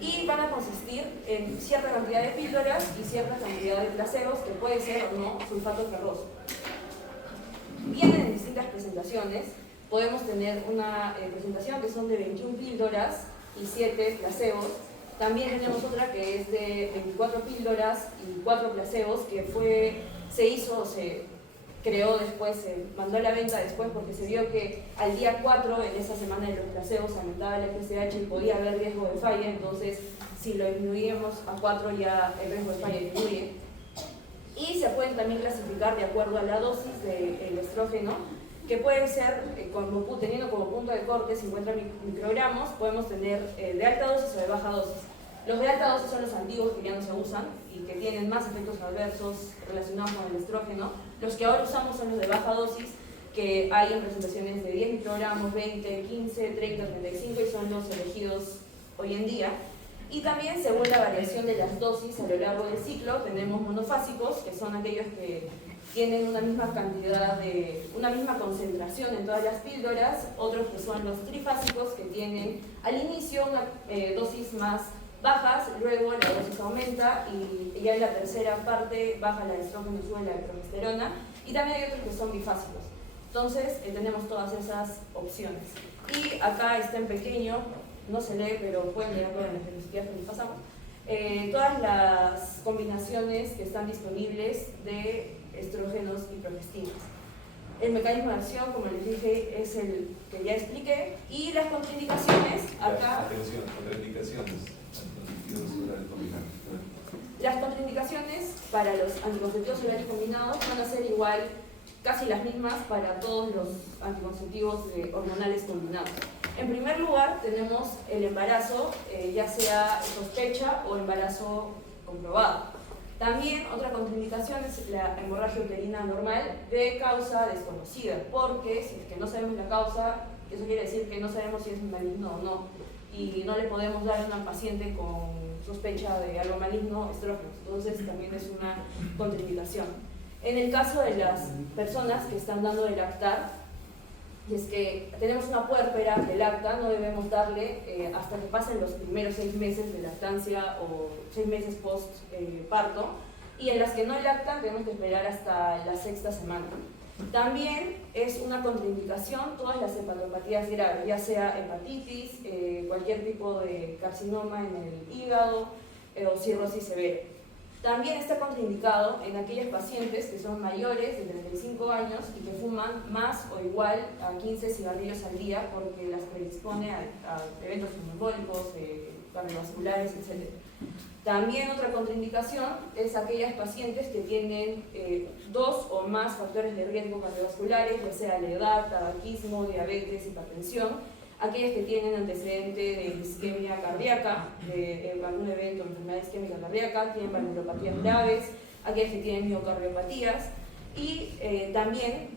y van a consistir en cierta cantidad de píldoras y cierta cantidad de placebos, que puede ser o no sulfato ferroso. Vienen en distintas presentaciones. Podemos tener una presentación que son de 21 píldoras y 7 placebos. También tenemos otra que es de 24 píldoras y 4 placebos, que se creó después, se mandó a la venta después porque se vio que al día 4, en esa semana de los placebos, aumentaba el FSH y podía haber riesgo de falla. Entonces, si lo disminuimos a 4, ya el riesgo de falla disminuye. Y se pueden también clasificar de acuerdo a la dosis del estrógeno, que puede ser, teniendo como punto de corte 50 microgramos, podemos tener de alta dosis o de baja dosis. Los de alta dosis son los antiguos que ya no se usan y que tienen más efectos adversos relacionados con el estrógeno. Los que ahora usamos son los de baja dosis, que hay en presentaciones de 10 microgramos, 20, 15, 30, 35 y son los elegidos hoy en día. Y también, según la variación de las dosis a lo largo del ciclo, tenemos monofásicos, que son aquellos que tienen una misma concentración en todas las píldoras, otros que son los trifásicos, que tienen al inicio una dosis más bajas, luego la dosis aumenta y ya en la tercera parte baja la de estrógeno y sube la de progesterona, y también hay otros que son bifásicos. Entonces tenemos todas esas opciones. Y acá está en pequeño no se lee, pero pueden leerlo en las diapositivas que les pasamos, todas las combinaciones que están disponibles de estrógenos y progestinas. El mecanismo de acción, como les dije, es el que ya expliqué, y las contraindicaciones, acá... Atención, contraindicaciones. Las contraindicaciones para los anticonceptivos orales combinados van a ser igual, casi las mismas para todos los anticonceptivos hormonales combinados. En primer lugar, tenemos el embarazo, ya sea sospecha o embarazo comprobado. También otra contraindicación es la hemorragia uterina normal de causa desconocida, porque si es que no sabemos la causa, eso quiere decir que no sabemos si es maligno o no, y no le podemos dar a una paciente con sospecha de algo maligno estrógenos, entonces también es una contraindicación. En el caso de las personas que están dando de lactar, y es que tenemos una puérpera que lacta, no debemos darle hasta que pasen los primeros 6 meses de lactancia o 6 meses post parto, y en las que no lactan tenemos que esperar hasta la 6ª semana. También es una contraindicación todas las hepatopatías graves, ya sea hepatitis, cualquier tipo de carcinoma en el hígado o cirrosis severa. También está contraindicado en aquellas pacientes que son mayores de 35 años y que fuman más o igual a 15 cigarrillos al día, porque las predispone a eventos trombólicos, cardiovasculares, etc. También otra contraindicación es aquellas pacientes que tienen 2 o más factores de riesgo cardiovasculares, ya sea la edad, tabaquismo, diabetes, hipertensión, aquellas que tienen antecedente de isquemia cardíaca, de algún evento de enfermedad isquémica cardíaca, tienen valvulopatías graves, aquellas que tienen miocardiopatías, y también,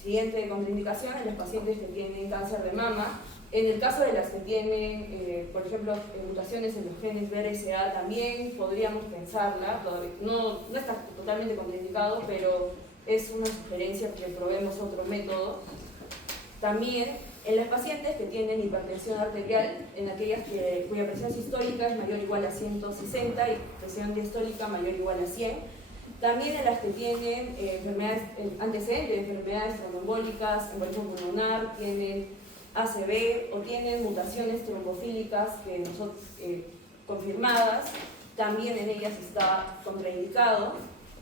siguiente contraindicación, en los pacientes que tienen cáncer de mama. En el caso de las que tienen, por ejemplo, mutaciones en los genes BRCA, también podríamos pensarla, no está totalmente contraindicado, pero es una sugerencia que probemos otro método. También en las pacientes que tienen hipertensión arterial, en aquellas cuya presión sistólica es mayor o igual a 160 y presión diastólica mayor o igual a 100. También en las que tienen antecedentes de enfermedades tromboembólicas, embolismo pulmonar, tienen ACV o tienen mutaciones trombofílicas que nosotros, confirmadas, también en ellas está contraindicado.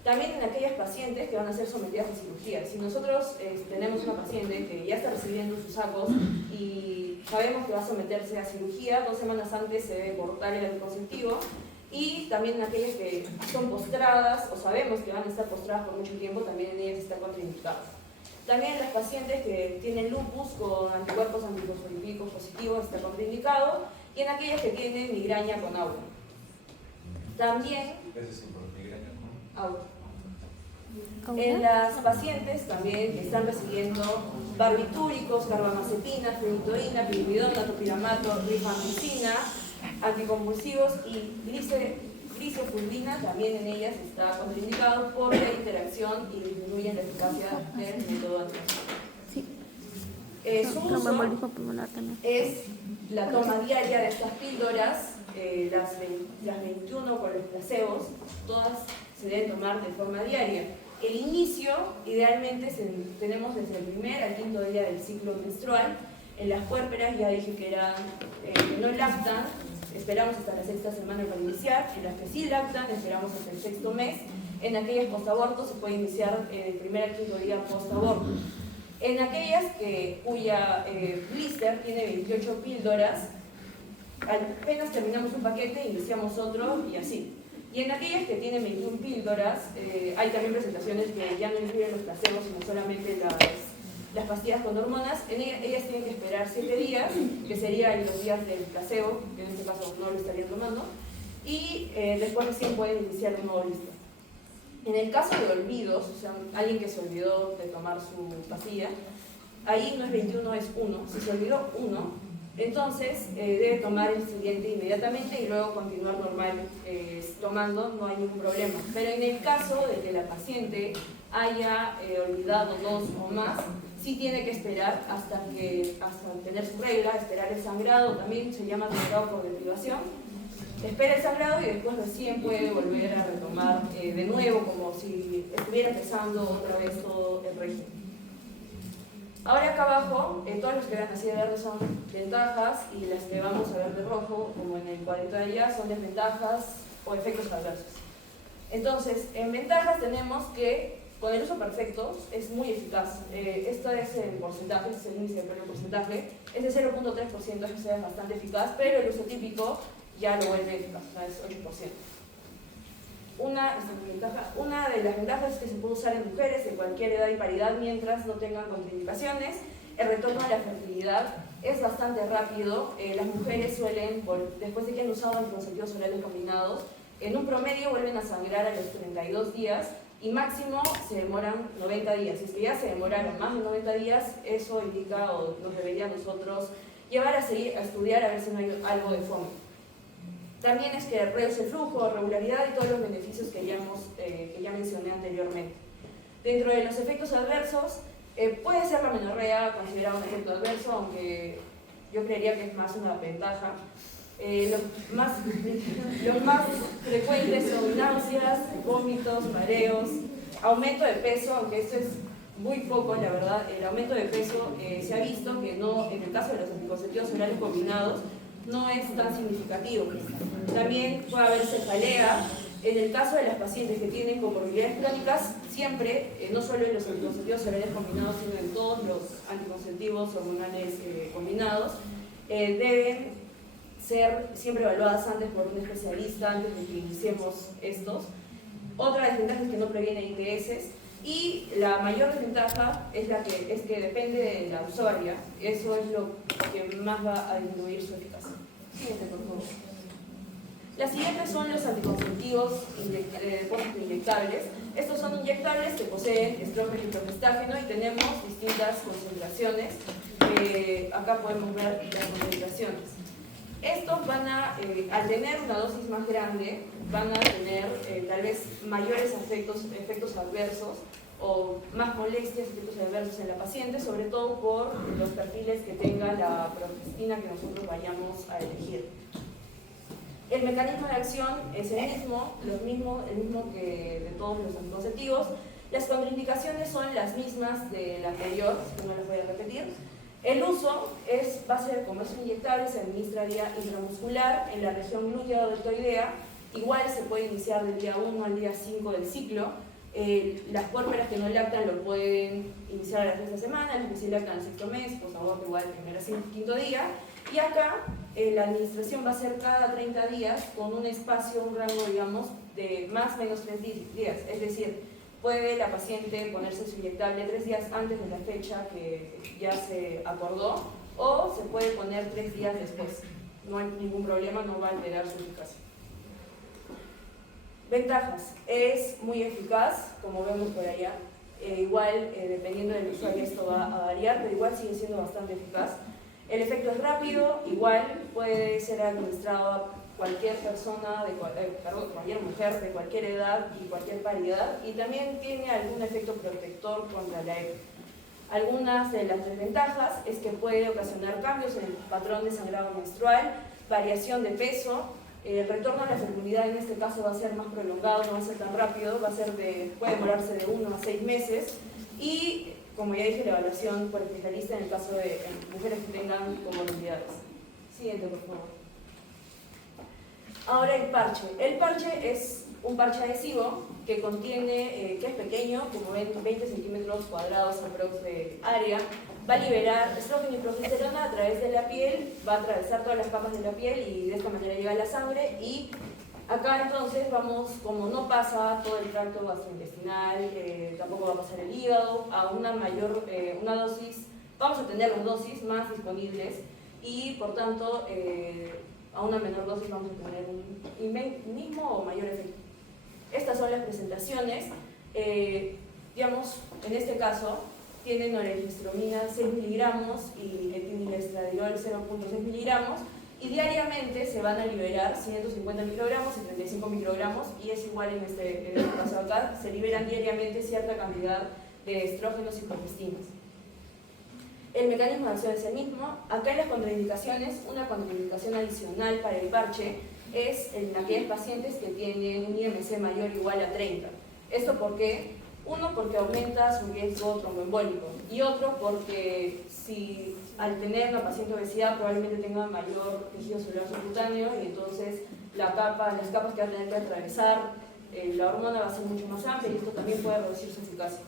También en aquellas pacientes que van a ser sometidas a cirugía. Si nosotros tenemos una paciente que ya está recibiendo sus sacos y sabemos que va a someterse a cirugía, 2 semanas antes se debe cortar el anticonceptivo. Y también en aquellas que son postradas o sabemos que van a estar postradas por mucho tiempo, también en ellas está contraindicado. También en las pacientes que tienen lupus con anticuerpos antifosfolipídicos positivos está contraindicado, y en aquellas que tienen migraña con aura. También aura. En las pacientes también que están recibiendo barbitúricos, carbamazepina, fluoxetina, pirimidona, topiramato, rifampicina, anticonvulsivos y glicofulvina, también en ellas está contraindicado por la interacción y disminuyen la eficacia del método anticonceptivo. Su uso es la toma diaria de estas píldoras, las 21 con los placebos, todas se deben tomar de forma diaria. El inicio, idealmente, tenemos desde el 1er al 5.º día del ciclo menstrual. En las puérperas ya dije que no lactan, esperamos hasta la 6ª semana para iniciar. En las que sí lactan, esperamos hasta el 6º mes. En aquellas postaborto se puede iniciar del 1er al 5.º día postaborto. En aquellas cuya blister tiene 28 píldoras, apenas terminamos un paquete, iniciamos otro y así. Y en aquellas que tienen 21 píldoras, hay también presentaciones que ya no incluyen los placebos, sino solamente las pastillas con hormonas. Ellas tienen que esperar 7 días, que serían los días del placebo, que en este caso no lo estarían tomando, y después recién pueden iniciar un nuevo blister. En el caso de olvidos, o sea, alguien que se olvidó de tomar su pastilla, ahí no es 21, es 1. Si se olvidó 1, entonces debe tomar el siguiente inmediatamente y luego continuar normal tomando, no hay ningún problema. Pero en el caso de que la paciente haya olvidado 2 o más, sí tiene que esperar hasta tener su regla, esperar el sangrado, también se llama sangrado por deprivación. Espera el sangrado y después recién puede volver a retomar de nuevo, como si estuviera empezando otra vez todo el régimen. Ahora acá abajo, todos los que vean así de verde son ventajas y las que vamos a ver de rojo, como en el cuadrito de allá, son desventajas o efectos adversos. Entonces, en ventajas tenemos que con el uso perfecto es muy eficaz. Esto es en porcentaje, este es el índice de premio porcentaje, es de 0.3%, eso es bastante eficaz, pero el uso típico ya lo vuelve eficaz, o sea, es 8%. Una de las ventajas es que se puede usar en mujeres de cualquier edad y paridad mientras no tengan contraindicaciones. El retorno a la fertilidad es bastante rápido. Las mujeres suelen, después de que han usado anticonceptivos orales combinados, en un promedio vuelven a sangrar a los 32 días y máximo se demoran 90 días. Si es que ya se demoraron más de 90 días, eso indica o nos debería a nosotros llevar a seguir a estudiar a ver si no hay algo de fondo. También es que reduce el flujo, regularidad y todos los beneficios que ya mencioné anteriormente. Dentro de los efectos adversos, puede ser la menorrea considerada un efecto adverso, aunque yo creería que es más una ventaja. Los más frecuentes son náuseas, vómitos, mareos, aumento de peso, aunque esto es muy poco, la verdad. El aumento de peso se ha visto que no, en el caso de los anticonceptivos orales combinados, no es tan significativo. También puede haber cefalea. En el caso de las pacientes que tienen comorbilidades crónicas, siempre, no solo en los anticonceptivos orales combinados, sino en todos los anticonceptivos hormonales combinados, deben ser siempre evaluadas antes por un especialista, antes de que iniciemos estos. Otra desventaja es que no previene ITS. Y la mayor desventaja es que depende de la usuaria. Eso es lo que más va a disminuir su eficacia. Siguiente, por favor. Las siguientes son los anticonceptivos inyectables. Estos son inyectables que poseen estrógeno y progestágeno y tenemos distintas concentraciones. Acá podemos ver las concentraciones. Estos van al tener una dosis más grande, van a tener tal vez mayores efectos adversos o más molestias, efectos adversos en la paciente, sobre todo por los perfiles que tenga la progestina que nosotros vayamos a elegir. El mecanismo de acción es el mismo que de todos los anticonceptivos. Las contraindicaciones son las mismas de la anterior, que no las voy a repetir. El uso va a ser, como es inyectable, se administra vía intramuscular en la región glútea o deltoidea. Igual se puede iniciar del día 1 al día 5 del ciclo. Las puérperas que no lactan lo pueden iniciar a la sexta semana, las que sí lactan al sexto mes, pues aborto igual primero quinto día. Y acá la administración va a ser cada 30 días con un espacio, un rango, digamos, de más o menos 3 días. Es decir, puede la paciente ponerse su inyectable 3 días antes de la fecha que ya se acordó, o se puede poner 3 días después. No hay ningún problema, no va a alterar su eficacia. Ventajas. Es muy eficaz, como vemos por allá. Igual, dependiendo del usuario, esto va a variar, pero igual sigue siendo bastante eficaz. El efecto es rápido, igual puede ser administrado a cualquier persona, cualquier mujer de cualquier edad y cualquier paridad, y también tiene algún efecto protector contra la EPI. Algunas de las desventajas es que puede ocasionar cambios en el patrón de sangrado menstrual, variación de peso. El retorno a la fertilidad en este caso va a ser más prolongado, no va a ser tan rápido, puede demorarse de 1 a 6 meses, y como ya dije, la evaluación por especialista en el caso de mujeres que tengan comorbilidades. Siguiente, por favor. Ahora el parche. El parche es un parche adhesivo que contiene, que es pequeño, como ven, 20 centímetros cuadrados aprox de área. Va a liberar estrógeno y progesterona a través de la piel, va a atravesar todas las capas de la piel y de esta manera llega a la sangre. Y acá entonces vamos, como no pasa todo el tracto gastrointestinal, tampoco va a pasar el hígado, a una dosis, vamos a tener las dosis más disponibles y por tanto a una menor dosis vamos a tener un mismo o mayor efecto. Estas son las presentaciones. Digamos, en este caso tienen norelgestromirona 6 miligramos y etinilestradiol 0.6 miligramos, y diariamente se van a liberar 150 microgramos y 35 microgramos, y es igual en este caso acá, se liberan diariamente cierta cantidad de estrógenos y progestinas. El mecanismo de acción es el mismo. Acá en las contraindicaciones, una contraindicación adicional para el parche es en aquellos pacientes que tienen un IMC mayor o igual a 30. Esto porque Uno, porque aumenta su riesgo tromboembólico, y otro porque si al tener una paciente obesidad probablemente tenga mayor tejido celular subcutáneo y entonces las capas que va a tener que atravesar la hormona va a ser mucho más amplia y esto también puede reducir su eficacia.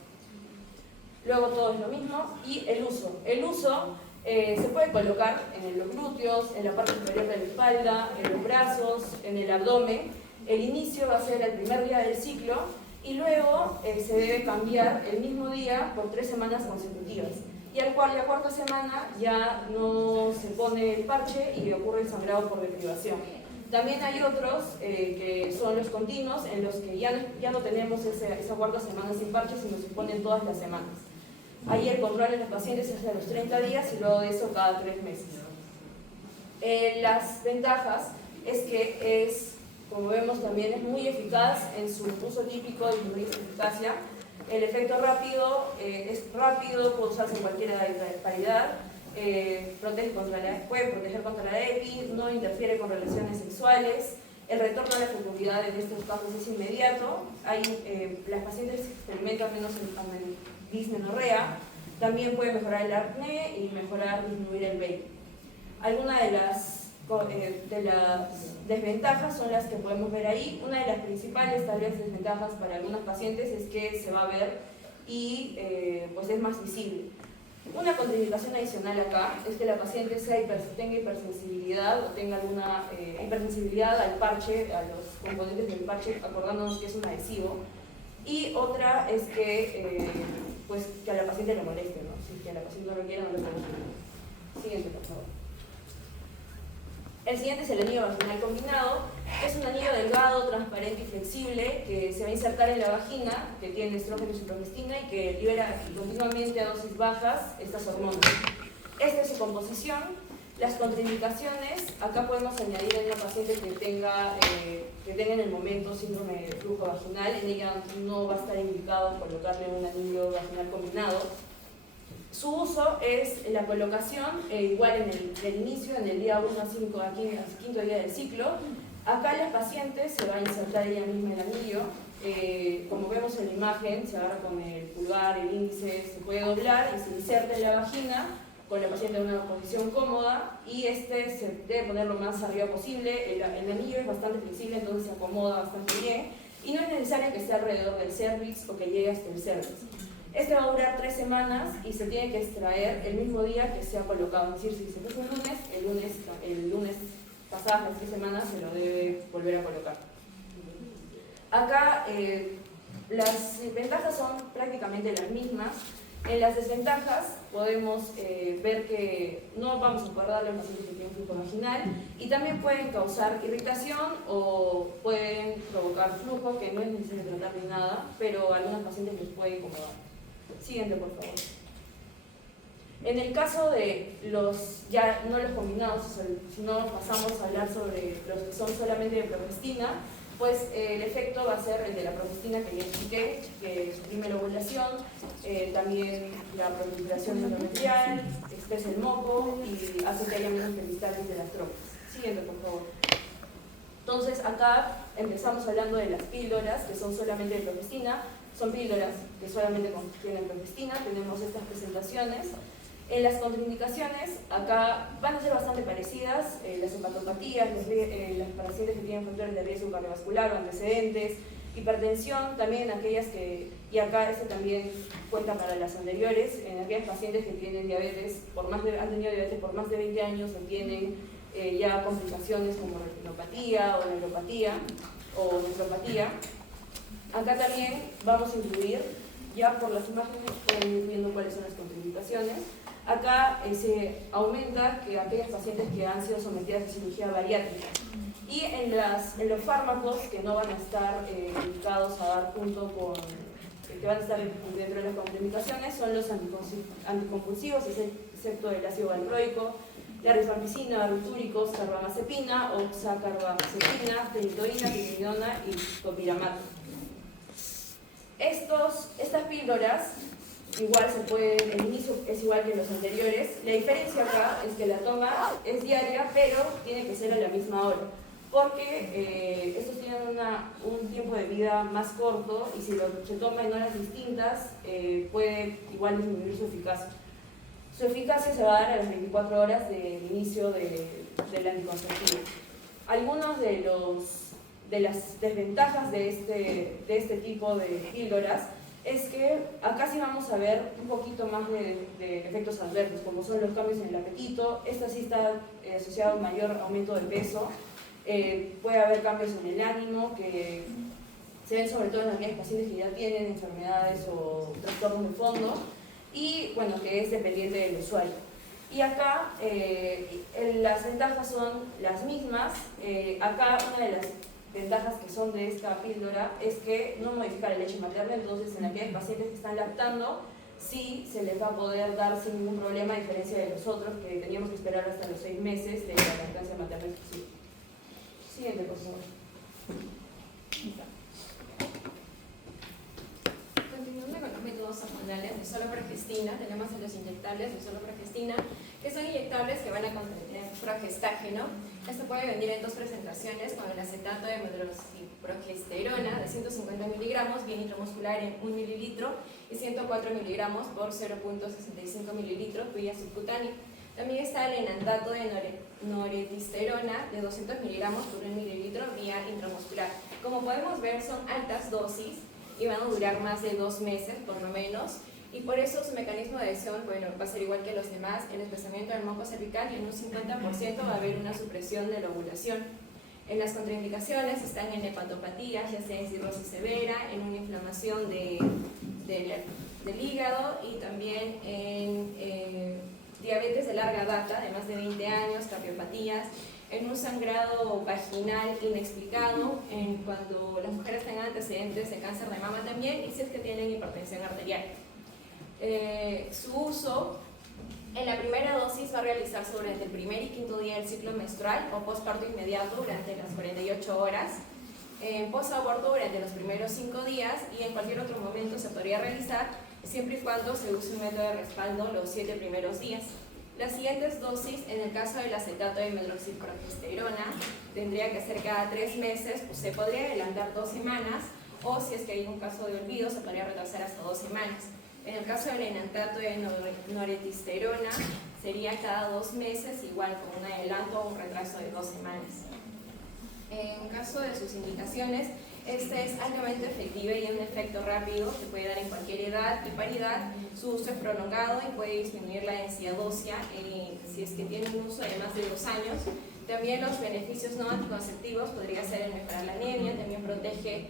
Luego todo es lo mismo. Y el uso. El uso se puede colocar en los glúteos, en la parte superior de la espalda, en los brazos, en el abdomen. El inicio va a ser el primer día del ciclo y luego se debe cambiar el mismo día por 3 semanas consecutivas. Y la cuarta semana ya no se pone el parche y ocurre el sangrado por deprivación. También hay otros que son los continuos, en los que ya no tenemos esa cuarta semana sin parche, sino se ponen todas las semanas. Ahí el control de los pacientes es a los 30 días y luego de eso cada 3 meses. Las ventajas es que como vemos, también es muy eficaz en su uso típico y disminuye su eficacia. El efecto rápido es rápido, puede usarse en cualquier paridad, puede proteger contra la EPI, no interfiere con relaciones sexuales. El retorno a la fecundidad en estos casos es inmediato. Las pacientes experimentan menos dismenorrea. También puede mejorar el acné y disminuir el vello. Algunas de las desventajas son las que podemos ver ahí. Una de las principales tal vez desventajas para algunos pacientes es que se va a ver y pues es más visible. Una contraindicación adicional acá es que la paciente tenga hipersensibilidad o tenga alguna hipersensibilidad al parche, a los componentes del parche, acordándonos que es un adhesivo. Y otra es que a la paciente le moleste, ¿no? Si a la paciente no lo quiere, no lo podemos hacer. Siguiente, por favor. El siguiente es el anillo vaginal combinado, que es un anillo delgado, transparente y flexible que se va a insertar en la vagina, que tiene estrógenos y progestina y que libera continuamente a dosis bajas estas hormonas. Esta es su composición. Las contraindicaciones, acá podemos añadir en una paciente que tenga en el momento síndrome de flujo vaginal. En ella no va a estar indicado colocarle un anillo vaginal combinado. Su uso es la colocación, igual en el inicio, en el día 1 a 5, aquí en el quinto día del ciclo. Acá la paciente se va a insertar ella misma el anillo. Como vemos en la imagen, se agarra con el pulgar, el índice, se puede doblar y se inserta en la vagina con la paciente en una posición cómoda y se debe poner lo más arriba posible. El anillo es bastante flexible, entonces se acomoda bastante bien y no es necesario que esté alrededor del cervix o que llegue hasta el cervix. Este va a durar 3 semanas y se tiene que extraer el mismo día que se ha colocado. Es decir, si se puso el lunes pasadas las 3 semanas se lo debe volver a colocar. Acá las ventajas son prácticamente las mismas. En las desventajas podemos ver que no vamos a poder darle a los pacientes que tienen flujo vaginal y también pueden causar irritación o pueden provocar flujo, que no es necesario tratar ni nada, pero a algunos pacientes les puede incomodar. Siguiente, por favor. En el caso de ya no los combinados, sino pasamos a hablar sobre los que son solamente de progestina, pues el efecto va a ser el de la progestina que ya expliqué, que suprime la ovulación, también la proliferación endometrial, espesa el moco y hace que haya menos peristalsis de las trompas. Siguiente, por favor. Entonces, acá empezamos hablando de las píldoras, que son solamente de progestina. Son píldoras que solamente contienen progestina. Tenemos estas presentaciones. En las contraindicaciones, acá van a ser bastante parecidas, las hepatopatías, las pacientes que tienen factores de riesgo cardiovascular o antecedentes, hipertensión, también aquellas y acá también cuenta para las anteriores, en aquellas pacientes que tienen diabetes, han tenido diabetes por más de 20 años o tienen ya complicaciones como retinopatía o neuropatía o nefropatía. Acá también vamos a incluir, ya por las imágenes pueden ir viendo cuáles son las contraindicaciones. Acá se aumenta que aquellas pacientes que han sido sometidas a cirugía bariátrica. Y en los fármacos que no van a estar indicados a dar junto con, que van a estar dentro de las contraindicaciones, son los anticonvulsivos, excepto el ácido valproico, la rifampicina, barbitúricos, carbamazepina, oxacarbamazepina, fenitoína, pirfenidona y topiramato. Estas píldoras, igual el inicio es igual que los anteriores. La diferencia acá es que la toma es diaria, pero tiene que ser a la misma hora. porque estos tienen un tiempo de vida más corto y si se toma en horas distintas puede igual disminuir su eficacia. Su eficacia se va a dar a las 24 horas del inicio del anticonceptivo. Algunos de las desventajas de este tipo de píldoras es que acá sí vamos a ver un poquito más de efectos adversos, como son los cambios en el apetito. Esta sí está asociado a un mayor aumento de peso. Puede haber cambios en el ánimo que se ven sobre todo en aquellos pacientes que ya tienen enfermedades o trastornos de fondo y bueno, que es dependiente del usuario. Y acá las ventajas son las mismas. Acá una de las ventajas que son de esta píldora es que no modifica la leche materna, entonces en aquellos pacientes que están lactando sí se les va a poder dar sin ningún problema, a diferencia de los otros que teníamos que esperar hasta los 6 meses de la lactancia materna exclusiva. Siguiente, por favor. Continuando con los métodos hormonales de solo progestina, tenemos a los inyectables de solo progestina, que son inyectables que van a contener progestágeno. Esto puede venir en dos presentaciones, con el acetato de medroxiprogesterona de 150 miligramos, vía intramuscular en 1 mililitro, y 104 miligramos por 0.65 mililitros vía subcutánea. También está el enantato de noretisterona de 200 miligramos por 1 mililitro vía intramuscular. Como podemos ver, son altas dosis y van a durar más de 2 meses por lo menos, y por eso su mecanismo de acción, bueno, va a ser igual que los demás, el espesamiento del moco cervical, y en un 50% va a haber una supresión de la ovulación. En las contraindicaciones están en hepatopatías, ya sea en cirrosis severa, en una inflamación del hígado y también en diabetes de larga data, de más de 20 años, cardiopatías, en un sangrado vaginal inexplicado, en cuando las mujeres tengan antecedentes de cáncer de mama también, y si es que tienen hipertensión arterial. Su uso en la primera dosis va a realizarse durante el primer y quinto día del ciclo menstrual o postparto inmediato durante las 48 horas, posaborto durante los primeros 5 días y en cualquier otro momento se podría realizar siempre y cuando se use un método de respaldo los 7 primeros días. Las siguientes dosis, en el caso del acetato de medroxiprogesterona, tendría que ser cada 3 meses, pues se podría adelantar 2 semanas, o si es que hay un caso de olvido, se podría retrasar hasta 2 semanas. En el caso del enantato de noretisterona, sería cada 2 meses, igual con un adelanto o un retraso de 2 semanas. En caso de sus indicaciones, esta es altamente efectiva y un efecto rápido que puede dar en cualquier edad y paridad. Su uso es prolongado y puede disminuir la densidad ósea si es que tiene un uso de más de 2 años. También los beneficios no anticonceptivos podría ser el mejorar la anemia, también protege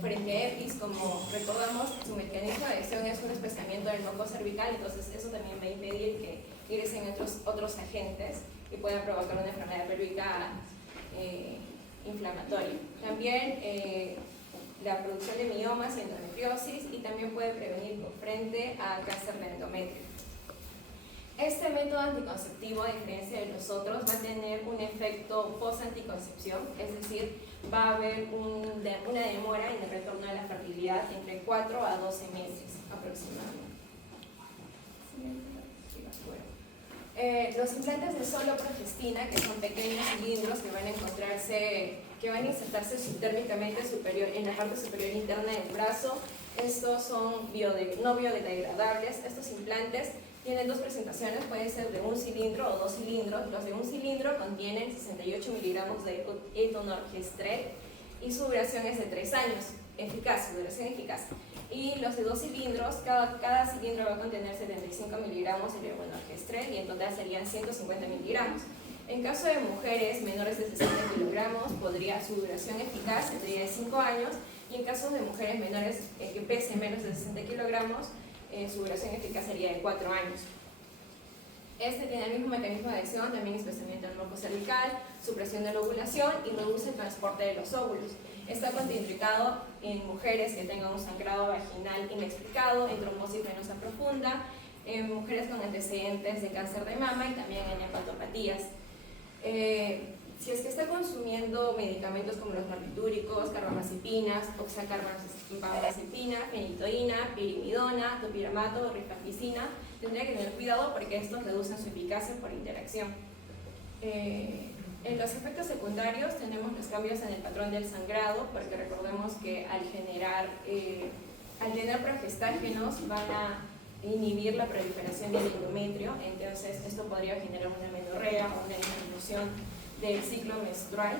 frente a EPIs, como recordamos, su mecanismo de acción es un espesamiento del moco cervical, entonces eso también va a impedir que ingresen otros agentes y puedan provocar una enfermedad pélvica inflamatoria. También la producción de miomas y endometriosis, y también puede prevenir frente a cáncer de endometrio. Este método anticonceptivo, a diferencia de los otros, va a tener un efecto post-anticoncepción, es decir, va a haber una demora en el retorno a la fertilidad entre 4 a 12 meses aproximadamente. Los implantes de solo progestina, que son pequeños cilindros que van a insertarse subdérmicamente en la parte superior interna del brazo. Estos son no biodegradables. Estos implantes tienen 2 presentaciones, pueden ser de 1 cilindro o 2 cilindros. Los de 1 cilindro contienen 68 miligramos de etonorgestrel y su duración es de 3 años, duración eficaz. Y los de 2 cilindros, cada cilindro va a contener 75 miligramos de levonorgestrel y en total serían 150 miligramos. En caso de mujeres menores de 60 kilogramos, su duración eficaz sería de 5 años, y en caso de mujeres menores que pesen menos de 60 kilogramos, su duración eficaz sería de 4 años. Este tiene el mismo mecanismo de acción, también espesamiento del moco cervical, supresión de la ovulación y reduce el transporte de los óvulos. Está contraindicado en mujeres que tengan un sangrado vaginal inexplicado, en trombosis venosa profunda, en mujeres con antecedentes de cáncer de mama y también en hepatopatías. Si es que está consumiendo medicamentos como los barbitúricos, carbamazepinas, oxacarbamazepina, fenitoína, pirimidona, topiramato, rifamicina, tendría que tener cuidado porque estos reducen su eficacia por interacción. En los efectos secundarios tenemos los cambios en el patrón del sangrado, porque recordemos que al tener progestágenos van a inhibir la proliferación del endometrio, entonces esto podría generar una menorrea o una disminución del ciclo menstrual,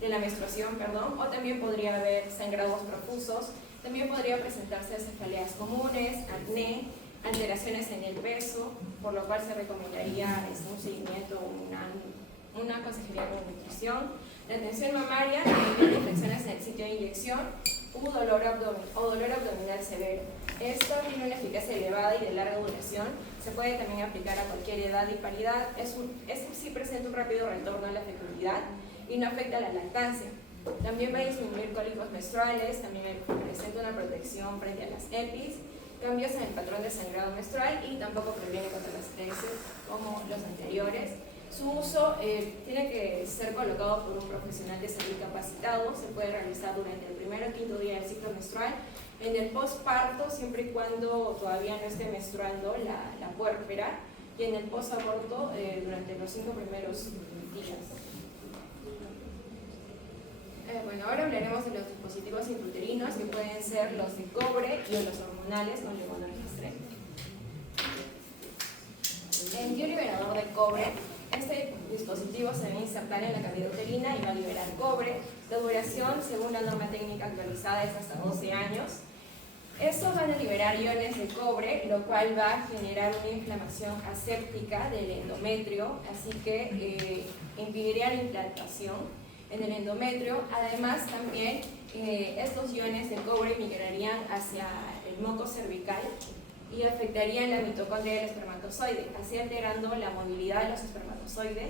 de la menstruación, perdón, o también podría haber sangrados profusos, también podría presentarse cefaleas comunes, acné, alteraciones en el peso, por lo cual se recomendaría un seguimiento, una consejería con nutrición, la tensión mamaria, también infecciones en el sitio de inyección, dolor abdominal severo. Esto tiene una eficacia elevada y de larga duración, se puede también aplicar a cualquier edad y paridad, sí presenta un rápido retorno a la fecundidad y no afecta a la lactancia. También va a disminuir cólicos menstruales, también presenta una protección frente a las EPIs, cambios en el patrón de sangrado menstrual y tampoco previene contra las TS como los anteriores. Su uso tiene que ser colocado por un profesional de salud capacitado, se puede realizar durante el primer o quinto día del ciclo menstrual, en el posparto siempre y cuando todavía no esté menstruando la puérpera, y en el posaborto durante los 5 primeros días. Bueno, ahora hablaremos de los dispositivos intrauterinos que pueden ser los de cobre y los hormonales con levonorgestrel. El bioliberador de cobre, este dispositivo se debe insertar en la cavidad uterina y va a liberar cobre. La duración, según la norma técnica actualizada, es hasta 12 años. Estos van a liberar iones de cobre, lo cual va a generar una inflamación aséptica del endometrio, así que impediría la implantación en el endometrio. Además, también estos iones de cobre migrarían hacia el moco cervical y afectarían la mitocondria del espermatozoide, así alterando la movilidad de los espermatozoides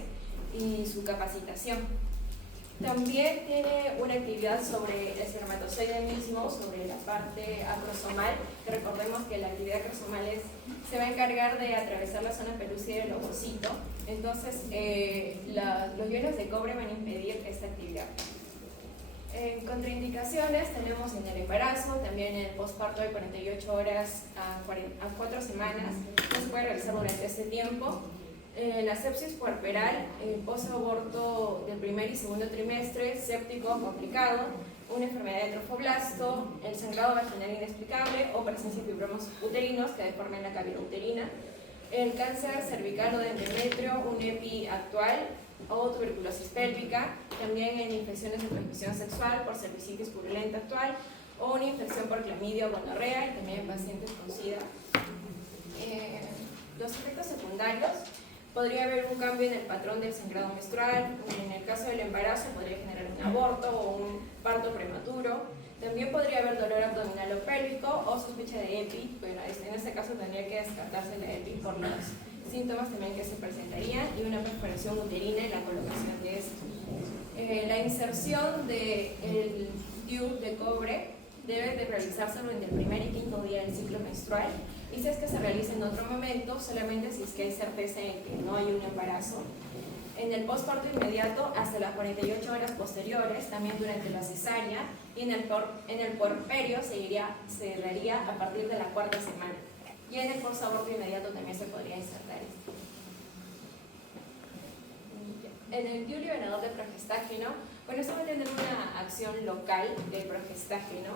y su capacitación. También tiene una actividad sobre el espermatozoide mismo, sobre la parte acrosomal, que recordemos que la actividad acrosomal se va a encargar de atravesar la zona pelúcida del ovocito, entonces los iones de cobre van a impedir esta actividad. Contraindicaciones tenemos en el embarazo, también en el posparto de 48 horas a 4 semanas, no se puede realizar durante este tiempo. La sepsis puerperal, posaborto del primer y segundo trimestre, séptico complicado, una enfermedad de trofoblasto, el sangrado vaginal inexplicable o presencia de fibromas uterinos que deformen la cavidad uterina, el cáncer cervical o de endometrio, un EPI actual o tuberculosis pélvica, también en infecciones de transmisión sexual por cervicitis purulenta actual o una infección por clamidia o gonorrea, y también en pacientes con SIDA. Los efectos secundarios: podría haber un cambio en el patrón del sangrado menstrual, en el caso del embarazo podría generar un aborto o un parto prematuro, también podría haber dolor abdominal o pélvico o sospecha de EPI. Bueno, en este caso tendría que descartarse la EPI por los síntomas también que se presentarían, y una perforación uterina en la colocación de esto. La inserción del DIU de cobre debe de realizarse durante el primer y quinto día del ciclo menstrual, y si es que se realiza en otro momento, solamente si es que hay certeza de que no hay un embarazo. En el posparto inmediato hasta las 48 horas posteriores, también durante la cesárea, y en el puerperio se daría a partir de la 4ª semana. Y en el posaborto inmediato también se podría insertar esto. En el DIU liberador de progestágeno, bueno, esto va a tener una acción local del progestágeno.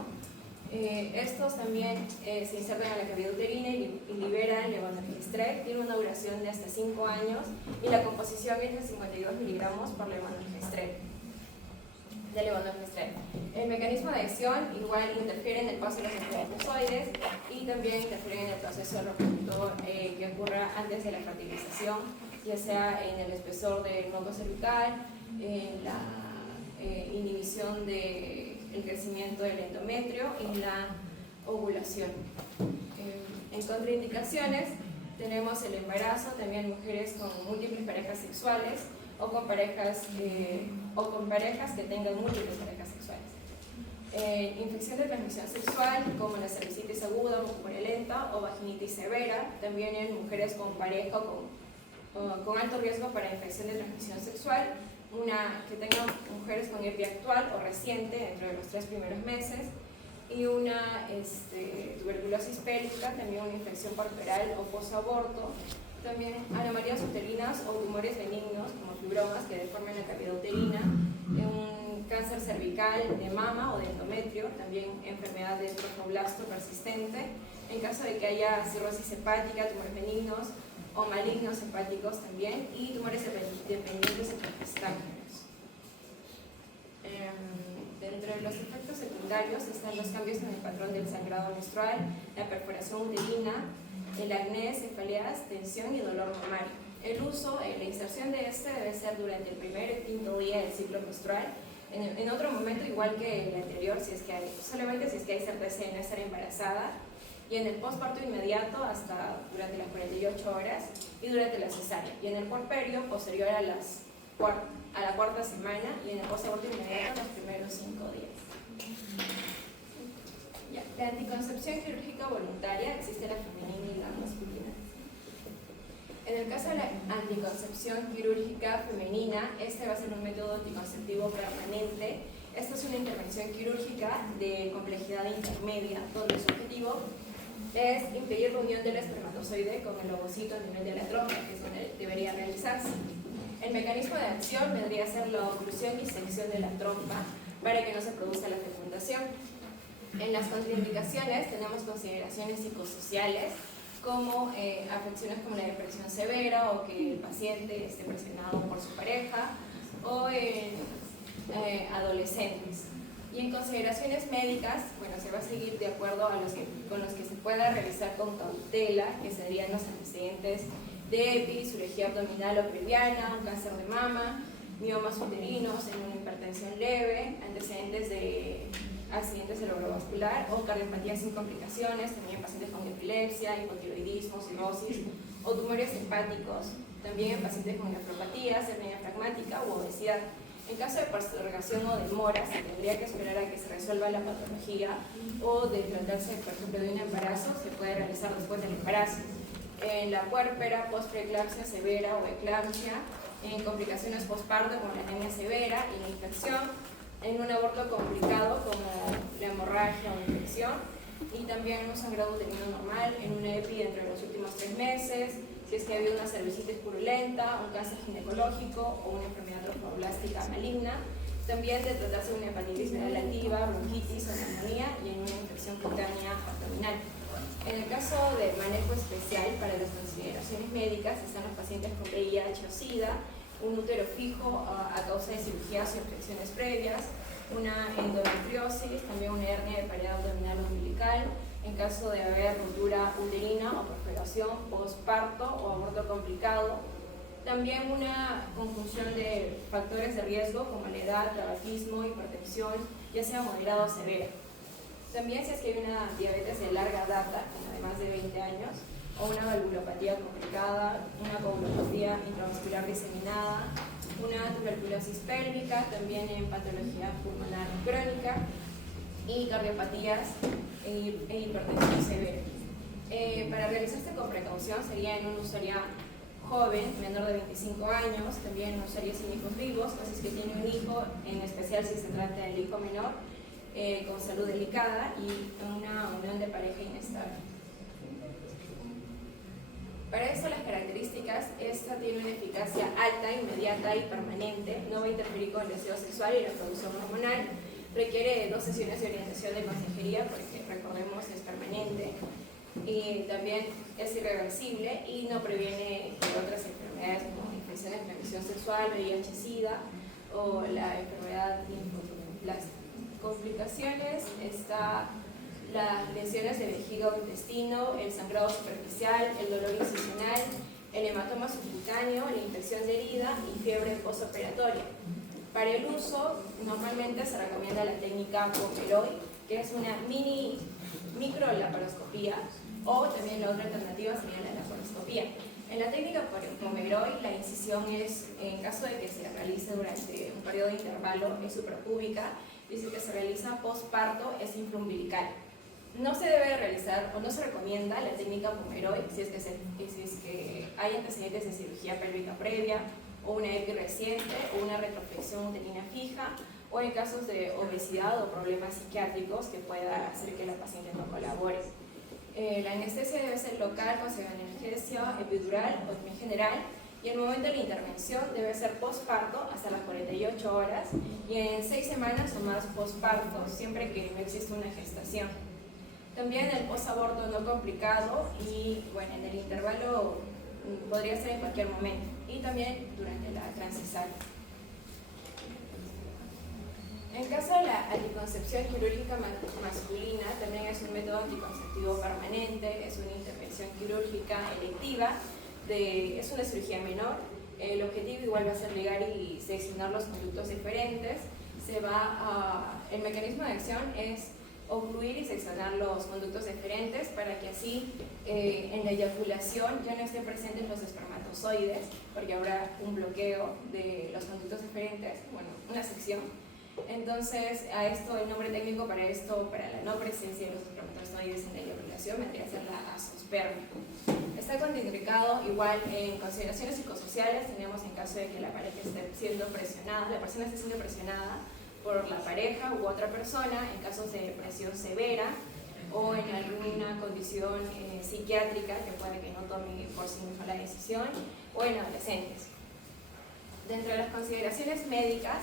Estos también se insertan en la cavidad uterina y liberan levonorgestrel. Tiene una duración de hasta 5 años y la composición es de 52 miligramos por levonorgestrel. El mecanismo de acción igual interfiere en el paso de los espermatozoides y también interfiere en el proceso reproductor que ocurra antes de la fertilización, ya sea en el espesor del moco cervical, en la inhibición del crecimiento del endometrio y la ovulación. En contraindicaciones tenemos el embarazo, también mujeres con múltiples parejas sexuales o con parejas que tengan múltiples parejas sexuales. Infección de transmisión sexual como la cervicitis aguda, mucopurulenta o vaginitis severa, también en mujeres con pareja con alto riesgo para infección de transmisión sexual, que tengan mujeres con EPI actual o reciente dentro de los 3 primeros meses, y una tuberculosis pélvica, también una infección puerperal o posaborto, también anomalías uterinas o tumores benignos como fibromas que deforman la cavidad uterina, un cáncer cervical de mama o de endometrio, también enfermedad de tromboblasto persistente, en caso de que haya cirrosis hepática, tumores benignos o malignos hepáticos también, y tumores dependientes epigastránicos. Dentro de los efectos secundarios están los cambios en el patrón del sangrado menstrual, la perforación uterina, el acné, cefaleas, tensión y dolor mamario. El uso, la inserción de este debe ser durante el primer y quinto día del ciclo menstrual, en otro momento igual que el anterior, solamente si es que hay certeza de no estar embarazada, y en el postparto inmediato hasta durante las 48 horas y durante la cesárea, y en el puerperio posterior a la cuarta semana y en el posaborto inmediato los primeros 5 días. Ya. La anticoncepción quirúrgica voluntaria existe la femenina y la masculina. En el caso de la anticoncepción quirúrgica femenina, este va a ser un método anticonceptivo permanente. Esta es una intervención quirúrgica de complejidad intermedia, donde su objetivo es impedir la unión del espermatozoide con el ovocito a nivel de la trompa, que es donde debería realizarse. El mecanismo de acción vendría a ser la oclusión y sección de la trompa para que no se produzca la fecundación. En las contraindicaciones tenemos consideraciones psicosociales, como afecciones como la depresión severa o que el paciente esté presionado por su pareja, o en adolescentes. Y en consideraciones médicas, bueno, se va a seguir de acuerdo a con los que se pueda realizar con cautela, que serían los antecedentes de EPI, cirugía abdominal o pelviana, un cáncer de mama, miomas uterinos en una hipertensión leve, antecedentes de accidente cerebrovascular o cardiopatía sin complicaciones, también en pacientes con epilepsia, hipotiroidismo, cirrosis o tumores hepáticos, también en pacientes con nefropatías, hernia diafragmática u obesidad. En caso de postergación o demora, se tendría que esperar a que se resuelva la patología, o de tratarse, por ejemplo, de un embarazo, se puede realizar después del embarazo. En la puérpera, postpreeclampsia severa o eclampsia, en complicaciones postparto como la anemia severa y la infección, en un aborto complicado como la hemorragia o infección, y también en un sangrado uterino normal, en una EPI entre los últimos 3 meses, si es que ha habido una cervicitis purulenta, un cáncer ginecológico o una enfermedad tromboblástica maligna, también de tratarse de una hepatitis viral activa, bronquitis o neumonía, y en una infección cutánea abdominal. En el caso de manejo especial para las consideraciones médicas están los pacientes con VIH o SIDA, un útero fijo a causa de cirugías o infecciones previas, una endometriosis, también una hernia de pared abdominal umbilical, en caso de haber ruptura uterina o perforación postparto o aborto complicado. También una conjunción de factores de riesgo como la edad, tabaquismo, hipertensión, ya sea moderada o severa. También si es que hay una diabetes de larga data, de más de 20 años, o una valvulopatía complicada, una coagulopatía intravascular diseminada, una tuberculosis pélvica, también en patología pulmonar crónica, y cardiopatías e hipertensión severa. Para realizarse con precaución sería en un usuario joven, menor de 25 años, también un usuario sin hijos vivos, o si es que tiene un hijo, en especial si se trata del hijo menor, con salud delicada, y una unión de pareja inestable. Para esto las características, esta tiene una eficacia alta, inmediata y permanente, no va a interferir con el deseo sexual y la producción hormonal, requiere de 2 sesiones de orientación de consejería, porque recordemos es permanente, y también es irreversible y no previene otras enfermedades como infecciones de transmisión sexual, VIH-Sida o la enfermedad linfoblástica. Complicaciones está las lesiones de vejiga o intestino, el sangrado superficial, el dolor incisional, el hematoma subcutáneo, la infección de herida y fiebre postoperatoria. Para el uso, normalmente se recomienda la técnica Pomeroy, que es una microlaparoscopía, o también la otra alternativa sería la laparoscopía. En la técnica Pomeroy, la incisión es, en caso de que se realice durante un periodo de intervalo, es suprapúbica, y si que se realiza postparto es infraumbilical. No se debe realizar o no se recomienda la técnica Pomeroy si es que hay antecedentes de cirugía pélvica previa, o una EPI reciente, o una retroflexión uterina fija, o en casos de obesidad o problemas psiquiátricos que pueda hacer que la paciente no colabore. La anestesia debe ser local, con analgesia, epidural o en general, y el momento de la intervención debe ser postparto hasta las 48 horas y en 6 semanas o más postparto, siempre que no exista una gestación. También el postaborto no complicado y bueno, en el intervalo podría ser en cualquier momento y también durante la transcesárea. En caso de la anticoncepción quirúrgica masculina, también es un método anticonceptivo permanente, es una intervención quirúrgica electiva, es una cirugía menor. El objetivo igual va a ser ligar y seccionar los conductos diferentes. El mecanismo de acción es ocluir y seccionar los conductos diferentes para que así en la eyaculación ya no estén presentes los espermatozoides, porque habrá un bloqueo de los conductos diferentes, bueno, una sección. Entonces, a esto, el nombre técnico para esto, para la no presencia de los espermatozoides en la eyaculación, vendría a ser la azospermia. Está contraindicado igual en consideraciones psicosociales. Tenemos en caso de que la pareja esté siendo presionada, la persona esté siendo presionada por la pareja u otra persona, en casos de depresión severa o en alguna condición psiquiátrica que puede que no tome por sí misma la decisión, o en adolescentes. Dentro de las consideraciones médicas,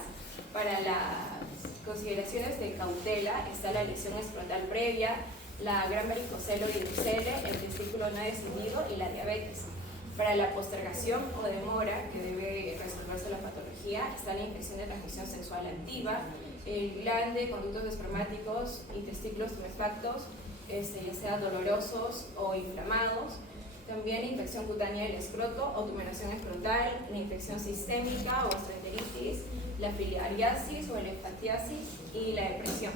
para las consideraciones de cautela está la lesión escrotal previa, la gran varicocele o hidrocele, el testículo no descendido y la diabetes. Para la postergación o demora, que debe resolverse la patología, está la infección de transmisión sexual activa, el glande, conductos espermáticos y testículos tumefactos, ya sean dolorosos o inflamados. También la infección cutánea del escroto o tumoración escrotal, la infección sistémica o gastroenteritis, la filariasis o elephantiasis y la depresión.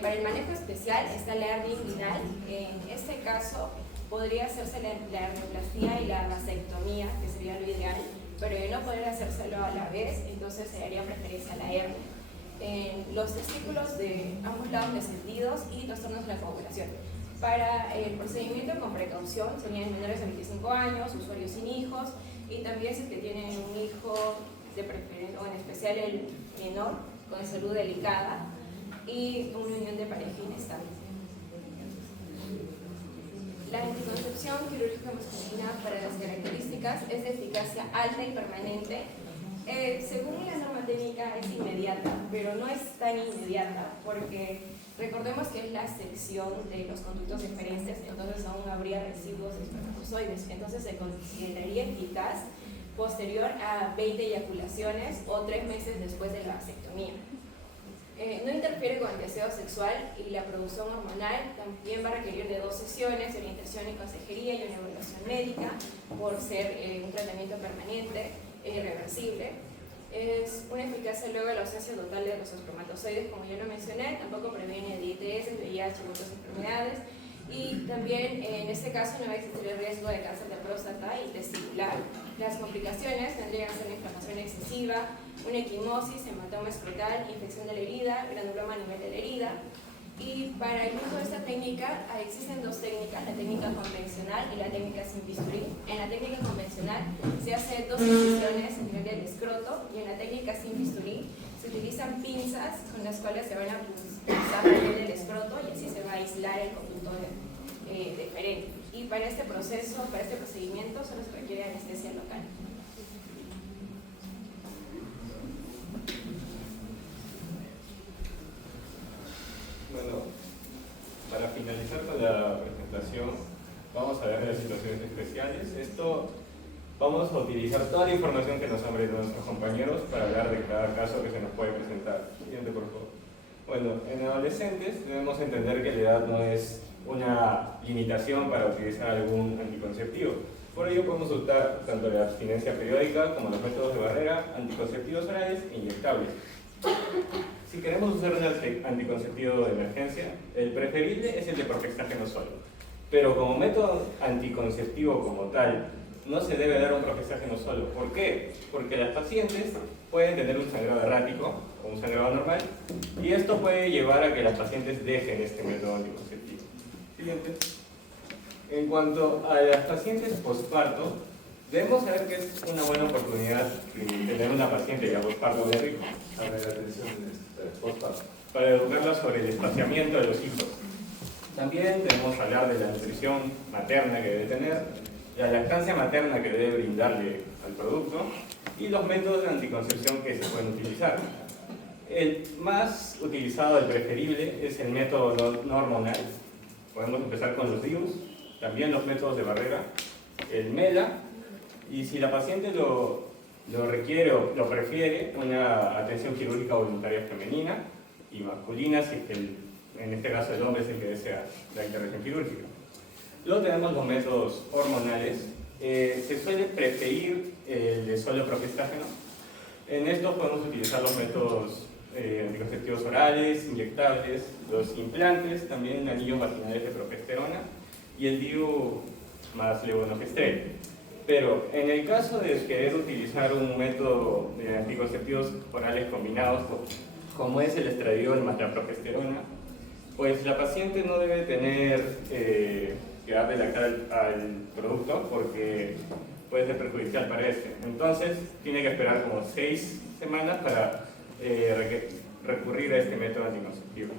Para el manejo especial está la hernia inguinal. En este caso podría hacerse la hernioplastia y la vasectomía, que sería lo ideal, pero de no poder hacérselo a la vez, entonces se daría preferencia a la hernia. Los testículos de ambos lados descendidos y trastornos de la coagulación. Para el procedimiento con precaución serían menores de 25 años, usuarios sin hijos, y también si tienen un hijo de preferencia, o en especial el menor, con salud delicada, y una unión de pareja inestable. La anticoncepción quirúrgica masculina, para las características, es de eficacia alta y permanente. Según la norma técnica es inmediata, pero no es tan inmediata porque recordemos que es la sección de los conductos diferentes, entonces aún habría residuos de espermatozoides, entonces se consideraría eficaz posterior a 20 eyaculaciones o 3 meses después de la vasectomía. No interfiere con el deseo sexual y la producción hormonal. También va a requerir de 2 sesiones de orientación y consejería y una evaluación médica por ser un tratamiento permanente e irreversible. Es una eficacia luego de la ausencia total de los espermatozoides, como ya lo mencioné. Tampoco previene de ITS, VIH y otras enfermedades. Y también en este caso no va a existir el riesgo de cáncer de próstata y testicular. Las complicaciones tendrían que ser una inflamación excesiva, una equimosis, hematoma escrotal, infección de la herida, granuloma a nivel de la herida. Y para el uso de esta técnica existen 2 técnicas, la técnica convencional y la técnica sin bisturí. En la técnica convencional se hace 2 incisiones a nivel del escroto y en la técnica sin bisturí se utilizan pinzas con las cuales se van a pinzar a nivel del escroto y así se va a aislar el conducto diferente. Y para este proceso, para este procedimiento, solo se requiere anestesia local. Bueno, para finalizar con la presentación, vamos a ver las situaciones especiales. Vamos a utilizar toda la información que nos han brindado nuestros compañeros para hablar de cada caso que se nos puede presentar. Siguiente, por favor. Bueno, en adolescentes debemos entender que la edad no es una limitación para utilizar algún anticonceptivo. Por ello podemos usar tanto la abstinencia periódica como los métodos de barrera, anticonceptivos orales e inyectables. Si queremos usar un anticonceptivo de emergencia, el preferible es el de profestágeno solo. Pero como método anticonceptivo como tal, no se debe dar un profestágeno solo. ¿Por qué? Porque las pacientes pueden tener un sangrado errático o un sangrado normal y esto puede llevar a que las pacientes dejen este método anticonceptivo. Siguiente. En cuanto a las pacientes posparto, Debemos saber que es una buena oportunidad tener una paciente ya postparto de rico. A ver, atención, postparto. Para educarla sobre el espaciamiento de los hijos. También debemos hablar de la nutrición materna que debe tener, la lactancia materna que debe brindarle al producto y los métodos de anticoncepción que se pueden utilizar. El más utilizado, el preferible, es el método no hormonal. Podemos empezar con los DIUs, también los métodos de barrera, el MELA, y si la paciente lo requiere o lo prefiere, una atención quirúrgica voluntaria femenina y masculina, si es que en este caso el hombre es el que desea la intervención quirúrgica. Luego tenemos los métodos hormonales. Se suele preferir el de solo progestágeno. En estos podemos utilizar los métodos anticonceptivos orales, inyectables, los implantes, también anillos vaginales de progesterona y el DIU más levonorgestrel. Pero en el caso de querer utilizar un método de anticonceptivos orales combinados, como es el estradiol más la progesterona, pues la paciente no debe tener que darle lactar al producto porque puede ser perjudicial para este. Entonces tiene que esperar como 6 semanas para recurrir a este método anticonceptivo.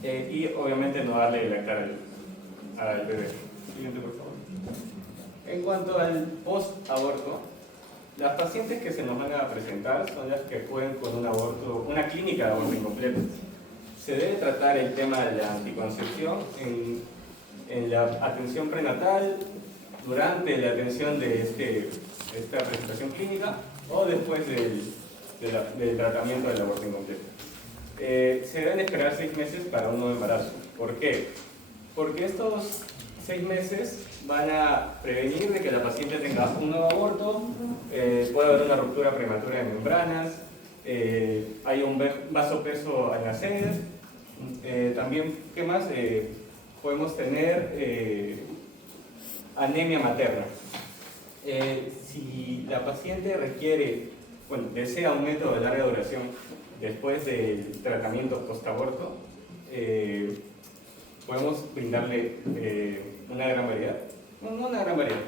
Y obviamente no darle lactar al bebé. Siguiente, por favor. En cuanto al post-aborto, las pacientes que se nos van a presentar son las que pueden con un aborto, una clínica de aborto incompleto. Se debe tratar el tema de la anticoncepción en la atención prenatal, durante la atención de esta presentación clínica o después del tratamiento del aborto incompleto. Se deben esperar 6 meses para un nuevo embarazo. ¿Por qué? Porque estos 6 meses van a prevenir de que la paciente tenga un nuevo aborto, puede haber una ruptura prematura de membranas, hay un vasopeso al nacer, también, ¿qué más? Podemos tener anemia materna. Si la paciente desea un método de larga duración después del tratamiento post-aborto, podemos brindarle una gran variedad. No una gran variedad.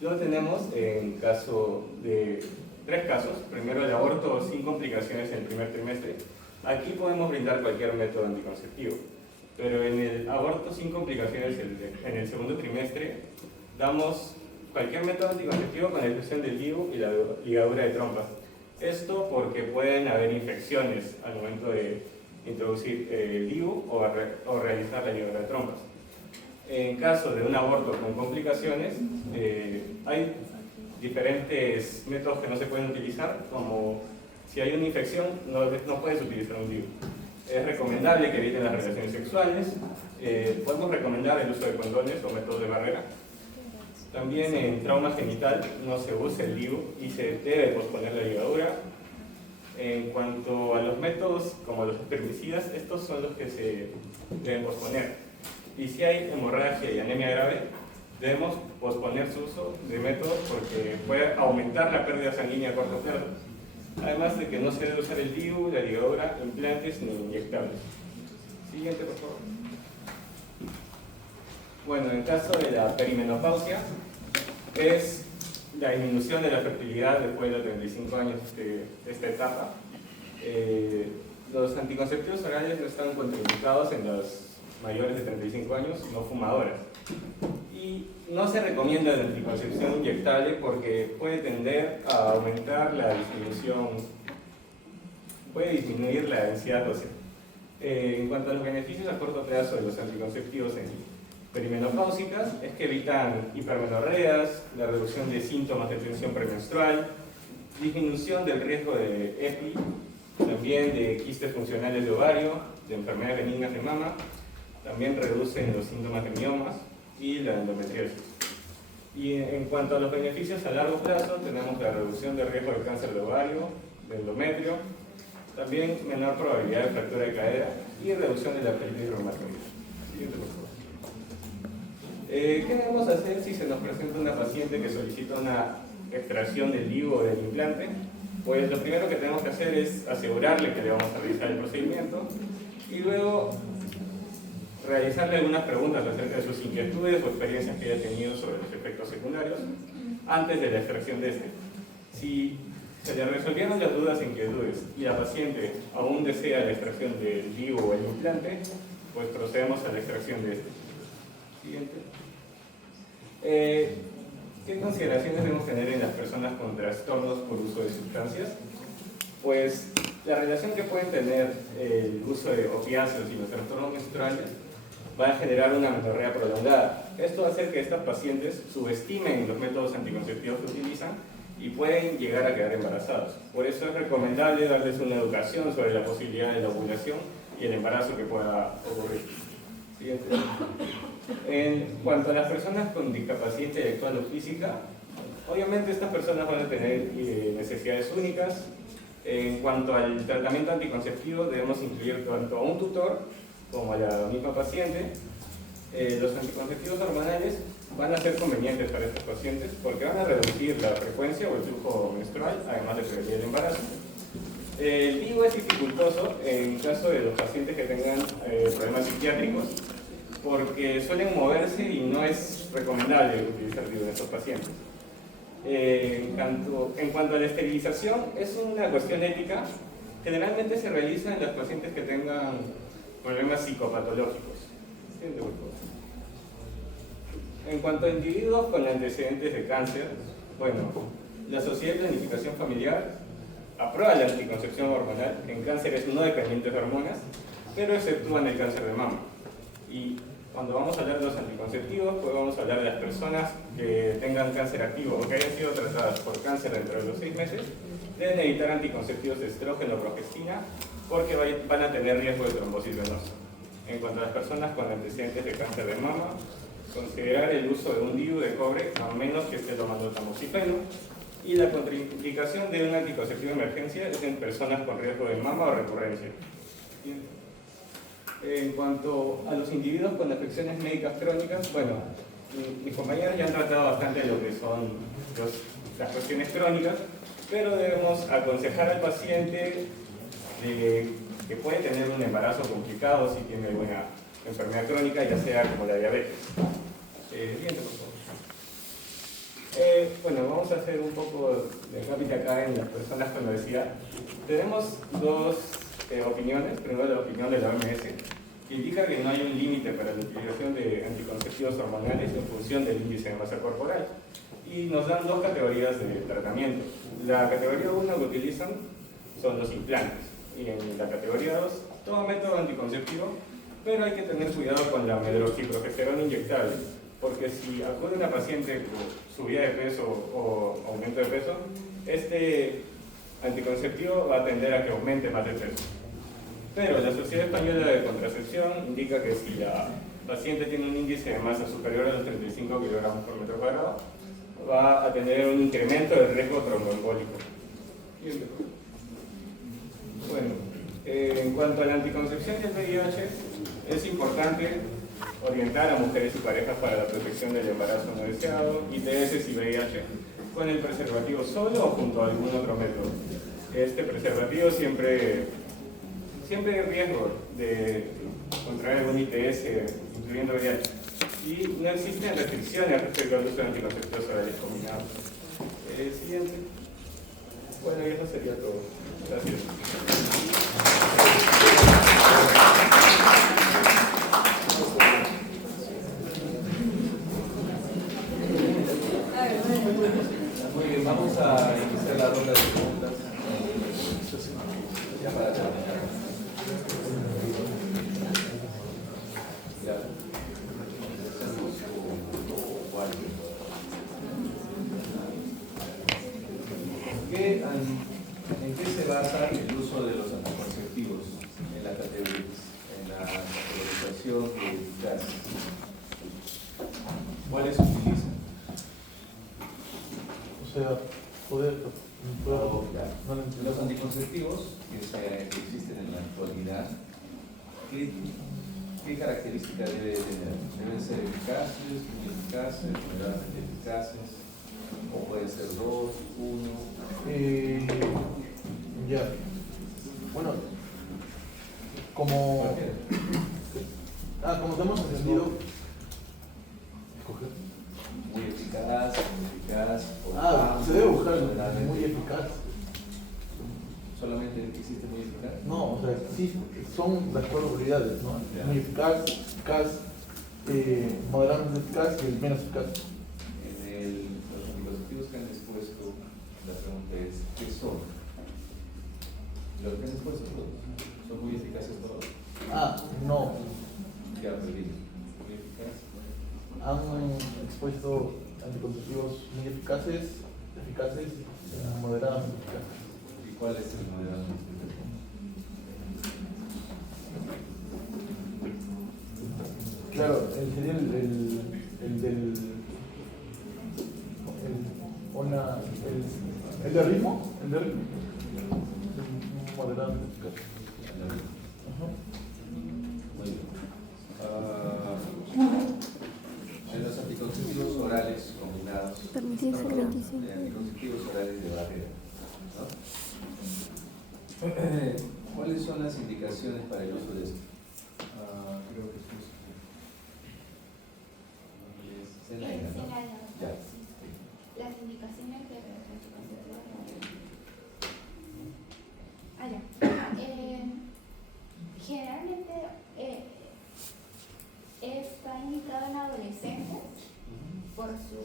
Luego tenemos en caso de 3 casos. Primero, el aborto sin complicaciones en el primer trimestre. Aquí podemos brindar cualquier método anticonceptivo. Pero en el aborto sin complicaciones en el segundo trimestre, damos cualquier método anticonceptivo con la excepción del DIU y la ligadura de trompas. Esto porque pueden haber infecciones al momento de introducir el DIU o realizar la ligadura de trompas. En caso de un aborto con complicaciones, hay diferentes métodos que no se pueden utilizar, como si hay una infección, no puedes utilizar un DIU. Es recomendable que eviten las relaciones sexuales. Podemos recomendar el uso de condones o métodos de barrera. También en trauma genital no se usa el DIU y se debe posponer la ligadura. En cuanto a los métodos como los espermicidas, estos son los que se deben posponer. Y si hay hemorragia y anemia grave, debemos posponer su uso de métodos porque puede aumentar la pérdida sanguínea a corto plazo. Además de que no se debe usar el DIU, la ligadura, implantes ni inyectables. Siguiente, por favor. Bueno, en caso de la perimenopausia, es la disminución de la fertilidad después de los 35 años de esta etapa. Los anticonceptivos orales no están contraindicados en las mayores de 35 años, no fumadoras. Y no se recomienda la anticoncepción inyectable porque puede tender a aumentar la disminución, puede disminuir la densidad ósea. En cuanto a los beneficios a corto plazo de los anticonceptivos en perimenopáusicas, es que evitan hipermenorreas, la reducción de síntomas de tensión premenstrual, disminución del riesgo de EPI, también de quistes funcionales de ovario, de enfermedades benignas de mama, también reducen los síntomas de miomas y la endometriosis. Y en cuanto a los beneficios a largo plazo, tenemos la reducción del riesgo de cáncer de ovario, de endometrio, también menor probabilidad de fractura de cadera y reducción de la artritis reumatoide. Siguiente, por favor. ¿Qué debemos hacer si se nos presenta una paciente que solicita una extracción del DIU o del implante? Pues lo primero que tenemos que hacer es asegurarle que le vamos a realizar el procedimiento y luego realizarle algunas preguntas acerca de sus inquietudes o experiencias que haya tenido sobre los efectos secundarios antes de la extracción de este. Si se le resolvieron las dudas e inquietudes y la paciente aún desea la extracción del DIU o el implante, pues procedemos a la extracción de este. Siguiente. ¿Qué consideraciones debemos tener en las personas con trastornos por uso de sustancias? Pues la relación que pueden tener el uso de opiáceos y los trastornos menstruales va a generar una menorrea prolongada. Esto va a hacer que estas pacientes subestimen los métodos anticonceptivos que utilizan y pueden llegar a quedar embarazados. Por eso es recomendable darles una educación sobre la posibilidad de la ovulación y el embarazo que pueda ocurrir. Siguiente. En cuanto a las personas con discapacidad intelectual o física, obviamente estas personas van a tener necesidades únicas. En cuanto al tratamiento anticonceptivo, debemos incluir tanto a un tutor como a la misma paciente. Los anticonceptivos hormonales van a ser convenientes para estos pacientes porque van a reducir la frecuencia o el flujo menstrual, además de prevenir el embarazo. El DIU es dificultoso en caso de los pacientes que tengan problemas psiquiátricos porque suelen moverse y no es recomendable utilizar DIU en estos pacientes. En cuanto a la esterilización, es una cuestión ética. Generalmente se realiza en los pacientes que tengan problemas psicopatológicos. En cuanto a individuos con antecedentes de cáncer, bueno, la Sociedad de Planificación Familiar aprueba la anticoncepción hormonal en cánceres no dependientes de hormonas, pero exceptúan el cáncer de mama. Y cuando vamos a hablar de los anticonceptivos, pues vamos a hablar de las personas que tengan cáncer activo o que hayan sido tratadas por cáncer dentro de los 6 meses, deben evitar anticonceptivos de estrógeno o progestina porque van a tener riesgo de trombosis venosa. En cuanto a las personas con antecedentes de cáncer de mama, considerar el uso de un DIU de cobre a menos que esté tomando tamoxifeno, y la contraindicación de un anticonceptivo de emergencia es en personas con riesgo de mama o recurrencia. En cuanto a los individuos con afecciones médicas crónicas, bueno, mis compañeros ya han tratado bastante lo que son las cuestiones crónicas, pero debemos aconsejar al paciente que puede tener un embarazo complicado si tiene alguna enfermedad crónica, ya sea como la diabetes. Siguiente, por favor. Bueno, vamos a hacer un poco de cápita acá en las personas con obesidad. Tenemos dos opiniones. Primero, la opinión de la OMS, que indica que no hay un límite para la utilización de anticonceptivos hormonales en función del índice de masa corporal. Y nos dan dos categorías de tratamiento. La categoría 1 que utilizan son los implantes. Y en la categoría 2, todo método anticonceptivo, pero hay que tener cuidado con la medroxiprogesterona inyectable, porque si acude una paciente por subida de peso o aumento de peso, este anticonceptivo va a tender a que aumente más de peso. Pero la Sociedad Española de Contracepción indica que si la paciente tiene un índice de masa superior a los 35 kilogramos por metro cuadrado, va a tener un incremento del riesgo tromboembólico. Bueno, en cuanto a la anticoncepción y el VIH, es importante orientar a mujeres y parejas para la protección del embarazo no deseado, ITS y VIH, con el preservativo solo o junto a algún otro método. Este preservativo siempre hay riesgo de contraer algún ITS, incluyendo VIH. Y no existen restricciones respecto al uso de anticonceptivos orales combinados. Siguiente. Bueno, y eso sería todo. Gracias. Muy bien, vamos a iniciar la ronda de preguntas. Ya para terminar. Ya. ¿En qué se basa el uso de los anticonceptivos en la categorización de eficacia? ¿Cuáles se utilizan? O sea, poder Los anticonceptivos que existen en la actualidad, ¿qué características deben tener? ¿Deben ser eficaces, muy eficaces, moderadamente eficaces? ¿O pueden ser 2, 1? Ya. Bueno, como Como te hemos entendido. Muy eficaz, Se debe buscar el moderadamente. muy eficaz. ¿Solamente existe muy eficaz? No, o sea, sí, son las probabilidades, ¿no? Ya. Muy eficaz, moderadamente eficaz y el menos eficaz. Los anticonceptivos que han expuesto, la pregunta es, ¿qué son? Los que han expuesto todos, ¿son muy eficaces todos? No. Ya perdí. ¿Muy eficaz? Han expuesto anticonceptivos muy eficaces, moderadamente eficaces. ¿Y cuál es el moderadamente eficaz? Claro, sería el de ritmo, moderadamente eficaz. Muy bien. En los anticonceptivos orales combinados, de anticonceptivos orales de barrera, ¿no? ¿Cuáles son las indicaciones para el uso de esto? Creo que sí. Zenaida, ¿no? Ya. Las indicaciones de los anticonceptivos generalmente está indicado en adolescentes por su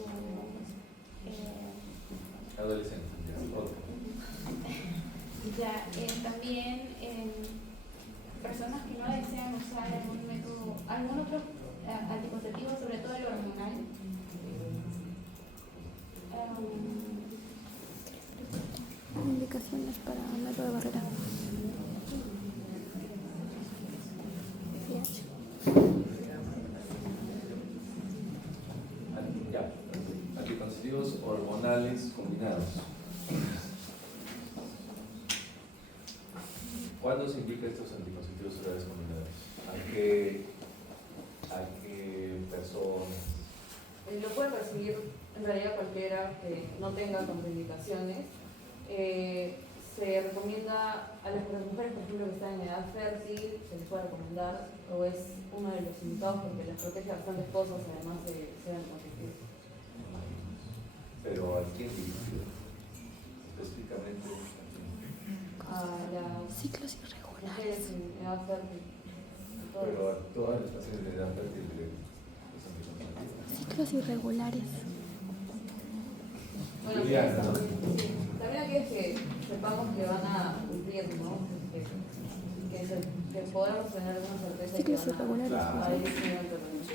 Adolescentes, también en personas que no desean usar algún otro anticonceptivo, sobre todo el hormonal. Indicaciones para método de barrera. Ya. Anticonceptivos hormonales combinados. ¿Cuándo se indica estos anticonceptivos orales combinados? ¿A qué personas? Lo puede recibir en realidad cualquiera que no tenga contraindicaciones. Se recomienda a las mujeres, por ejemplo, que están en edad fértil, se les puede recomendar, o es uno de los indicados porque les protege bastantes cosas, además de ser anticonceptivos. Pero ¿a quién dirigido? Específicamente. A las Ciclos mujeres irregulares. en edad fértil. Pero a todas las pacientes de edad fértil de los anticonceptivos. Ciclos irregulares. Bueno, Juliana, ¿no? sí. También aquellos que sepamos que van a cumplir, ¿no? Que podamos tener alguna certeza de que Ciclos van irregulares. a ir siguiendo el tratamiento.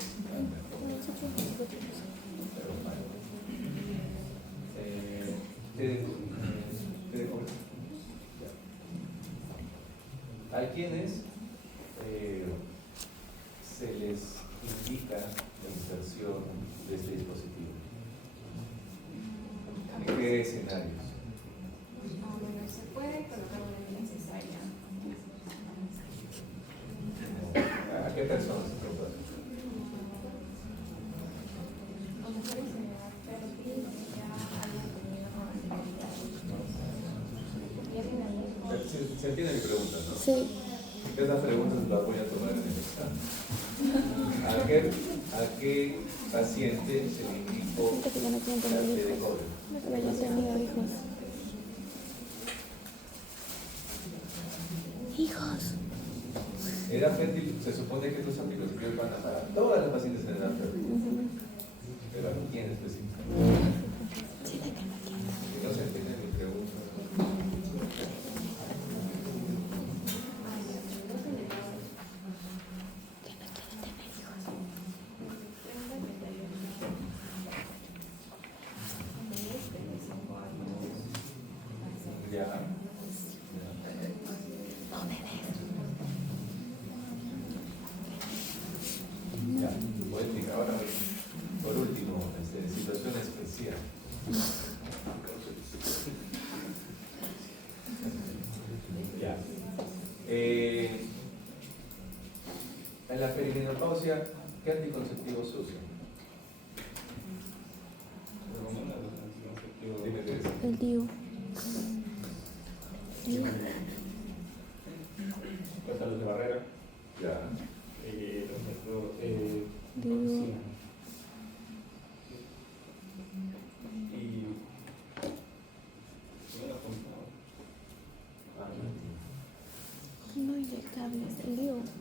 Hay quienes se les indica la inserción de este dispositivo. ¿En qué escenarios? Bueno, se puede colocar una vía cesárea. ¿A qué personas se propone? O mujeres en edad fértil ya hayan tenido infertilidad. Se entiende mi pregunta, ¿no? Sí. Esas preguntas las voy a tomar en el examen. ¿A qué paciente se le indicó Gente que ya no quieren la tener de hijos. COVID? Pero ya han tenido hijos. Hijos. Edad fértil, se supone que estos anticonceptivos van a para todas las pacientes en edad fértil. Pero ¿a quién específicamente? Sí, de que no quieren. Si no se entiende mi pregunta. Que no quieren tener hijos. Ya. No, bebés. Ya. Voy a explicar ahora. Por último, situación especial. Ya. En la perimenopausia, ¿qué anticonceptivos se usan? Dime qué es. El tío. Los de barrera Ya. y los métodos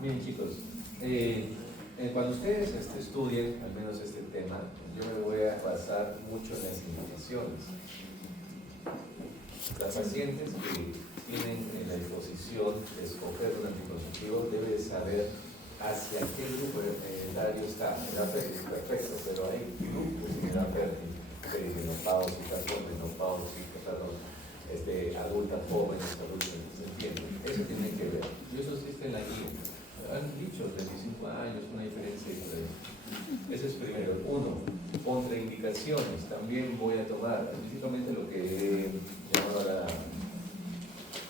Bien, chicos, cuando ustedes estudien al menos este tema, yo me voy a basar mucho en las indicaciones. Las pacientes que tienen la disposición de escoger un anticonceptivo deben saber hacia qué grupo etario está. En edad fértil, perfecto, pero hay grupos en edad fértil, perimenopáusicas, posmenopáusicas, adultas jóvenes, adultos, ¿se entiende? Eso tienen que ver. Y eso existe en la guía. Han dicho 25 años, una diferencia entre eso. Ese es primero. Uno, contraindicaciones. También voy a tomar específicamente lo que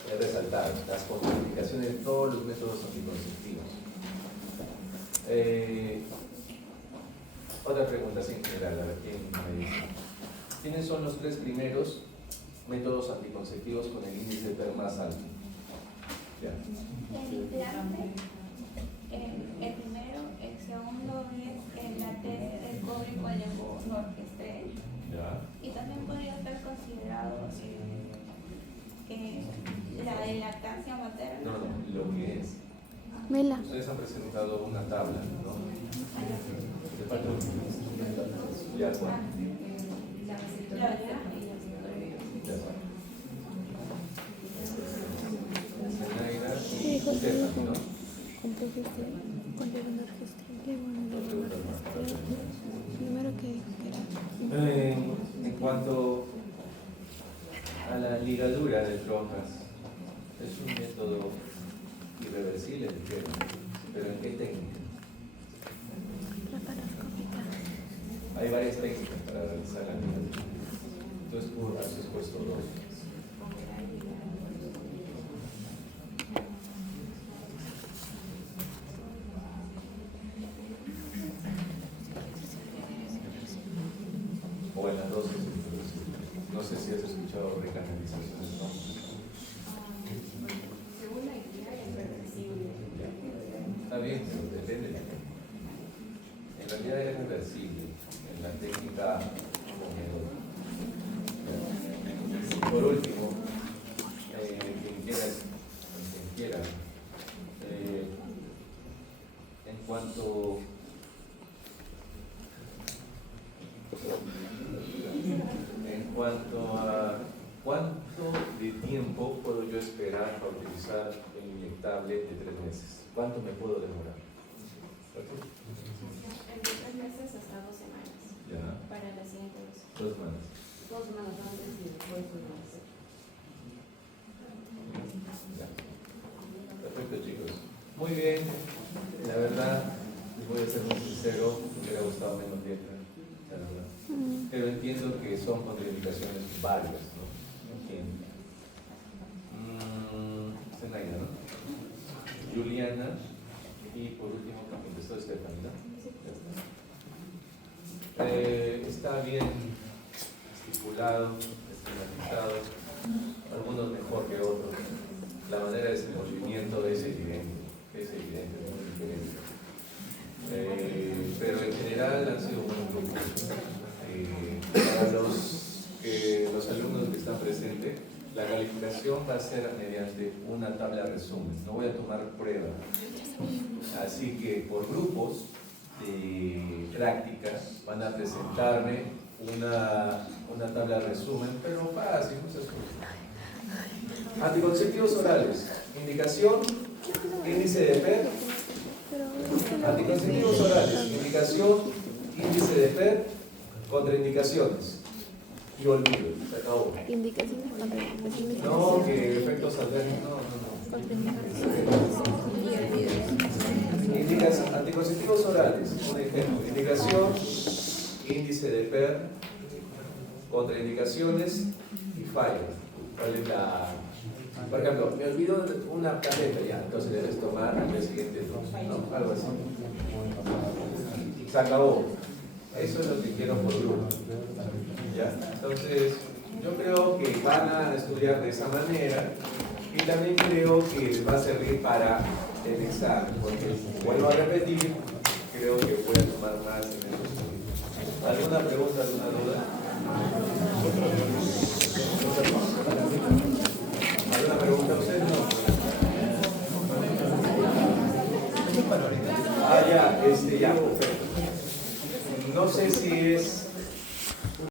he resaltado, las contraindicaciones de todos los métodos anticonceptivos. Otra pregunta así en general, a ver quién me dice. ¿Quiénes son los tres primeros métodos anticonceptivos con el índice de PER más alto? Ya. El implante, el primero, el segundo es el AT del cobre con levonorgestrel. Ya. Y también podría estar considerado la de lactancia materna. No, lo que es. Mela. Ustedes han presentado una tabla, ¿no? ¿Te falta un? Ya, bueno. Ya está. Zenaida y Stephanie, ¿no? Con progestión, con levonorgestrel, primero que era. En cuanto a la ligadura de trompas, es un método irreversible, pero ¿en qué técnica? Laparoscópica. Hay varias técnicas para realizar la ligadura. Entonces, has expuesto dos. O en las dos. No sé si has escuchado recanalizaciones, ¿no? Según la guía es reversible. Está bien, pero depende. En realidad es reversible en la técnica comedor. Por último, quien quiera, en cuanto a cuánto de tiempo puedo yo esperar para utilizar el inyectable de 3 meses, ¿cuánto me puedo demorar? Entre 3 meses hasta 2 semanas. Ya. Para la siguiente dosis. 2 semanas. 2 semanas antes y después de una vez. Ya. Perfecto, chicos. Muy bien. La verdad, les voy a ser muy sincero, me hubiera gustado menos letra, la verdad. Pero entiendo que son contraindicaciones varias, ¿no? Entiendo. Zenaida, ¿no? Juliana. Y por último, que contestó Stephanie, ¿no? Ya está. Está bien estipulado, estigmatizado, algunos mejor que otros. La manera de desenvolvimiento es evidente, muy diferente. Pero en general han sido buenos grupos. Para los alumnos que están presentes, la calificación va a ser mediante una tabla resumen, no voy a tomar prueba. Así que por grupos de práctica van a presentarme una tabla resumen, pero fácil, no se asusten. Anticonceptivos orales, indicación, índice de PER. Anticonceptivos orales, indicación, índice de PER, contraindicaciones. Y olvido, se acabó. Indicaciones contraindicaciones. No, que efectos adversos, no. Anticonceptivos orales, un ejemplo. Indicación, índice de PER, contraindicaciones y fallos. ¿Cuál es la...? Por ejemplo, me olvido de una tableta, ya, entonces debes tomar al día siguiente dos, ¿no? Algo así. Se acabó. Eso es lo que quiero por grupo. ¿Ya? Entonces, yo creo que van a estudiar de esa manera y también creo que les va a servir para el examen, porque vuelvo a repetir, creo que voy a tomar más en esos estudios. ¿Alguna pregunta, alguna duda? ¿Alguna pregunta? ¿Usted no? Ya, perfecto. No sé si es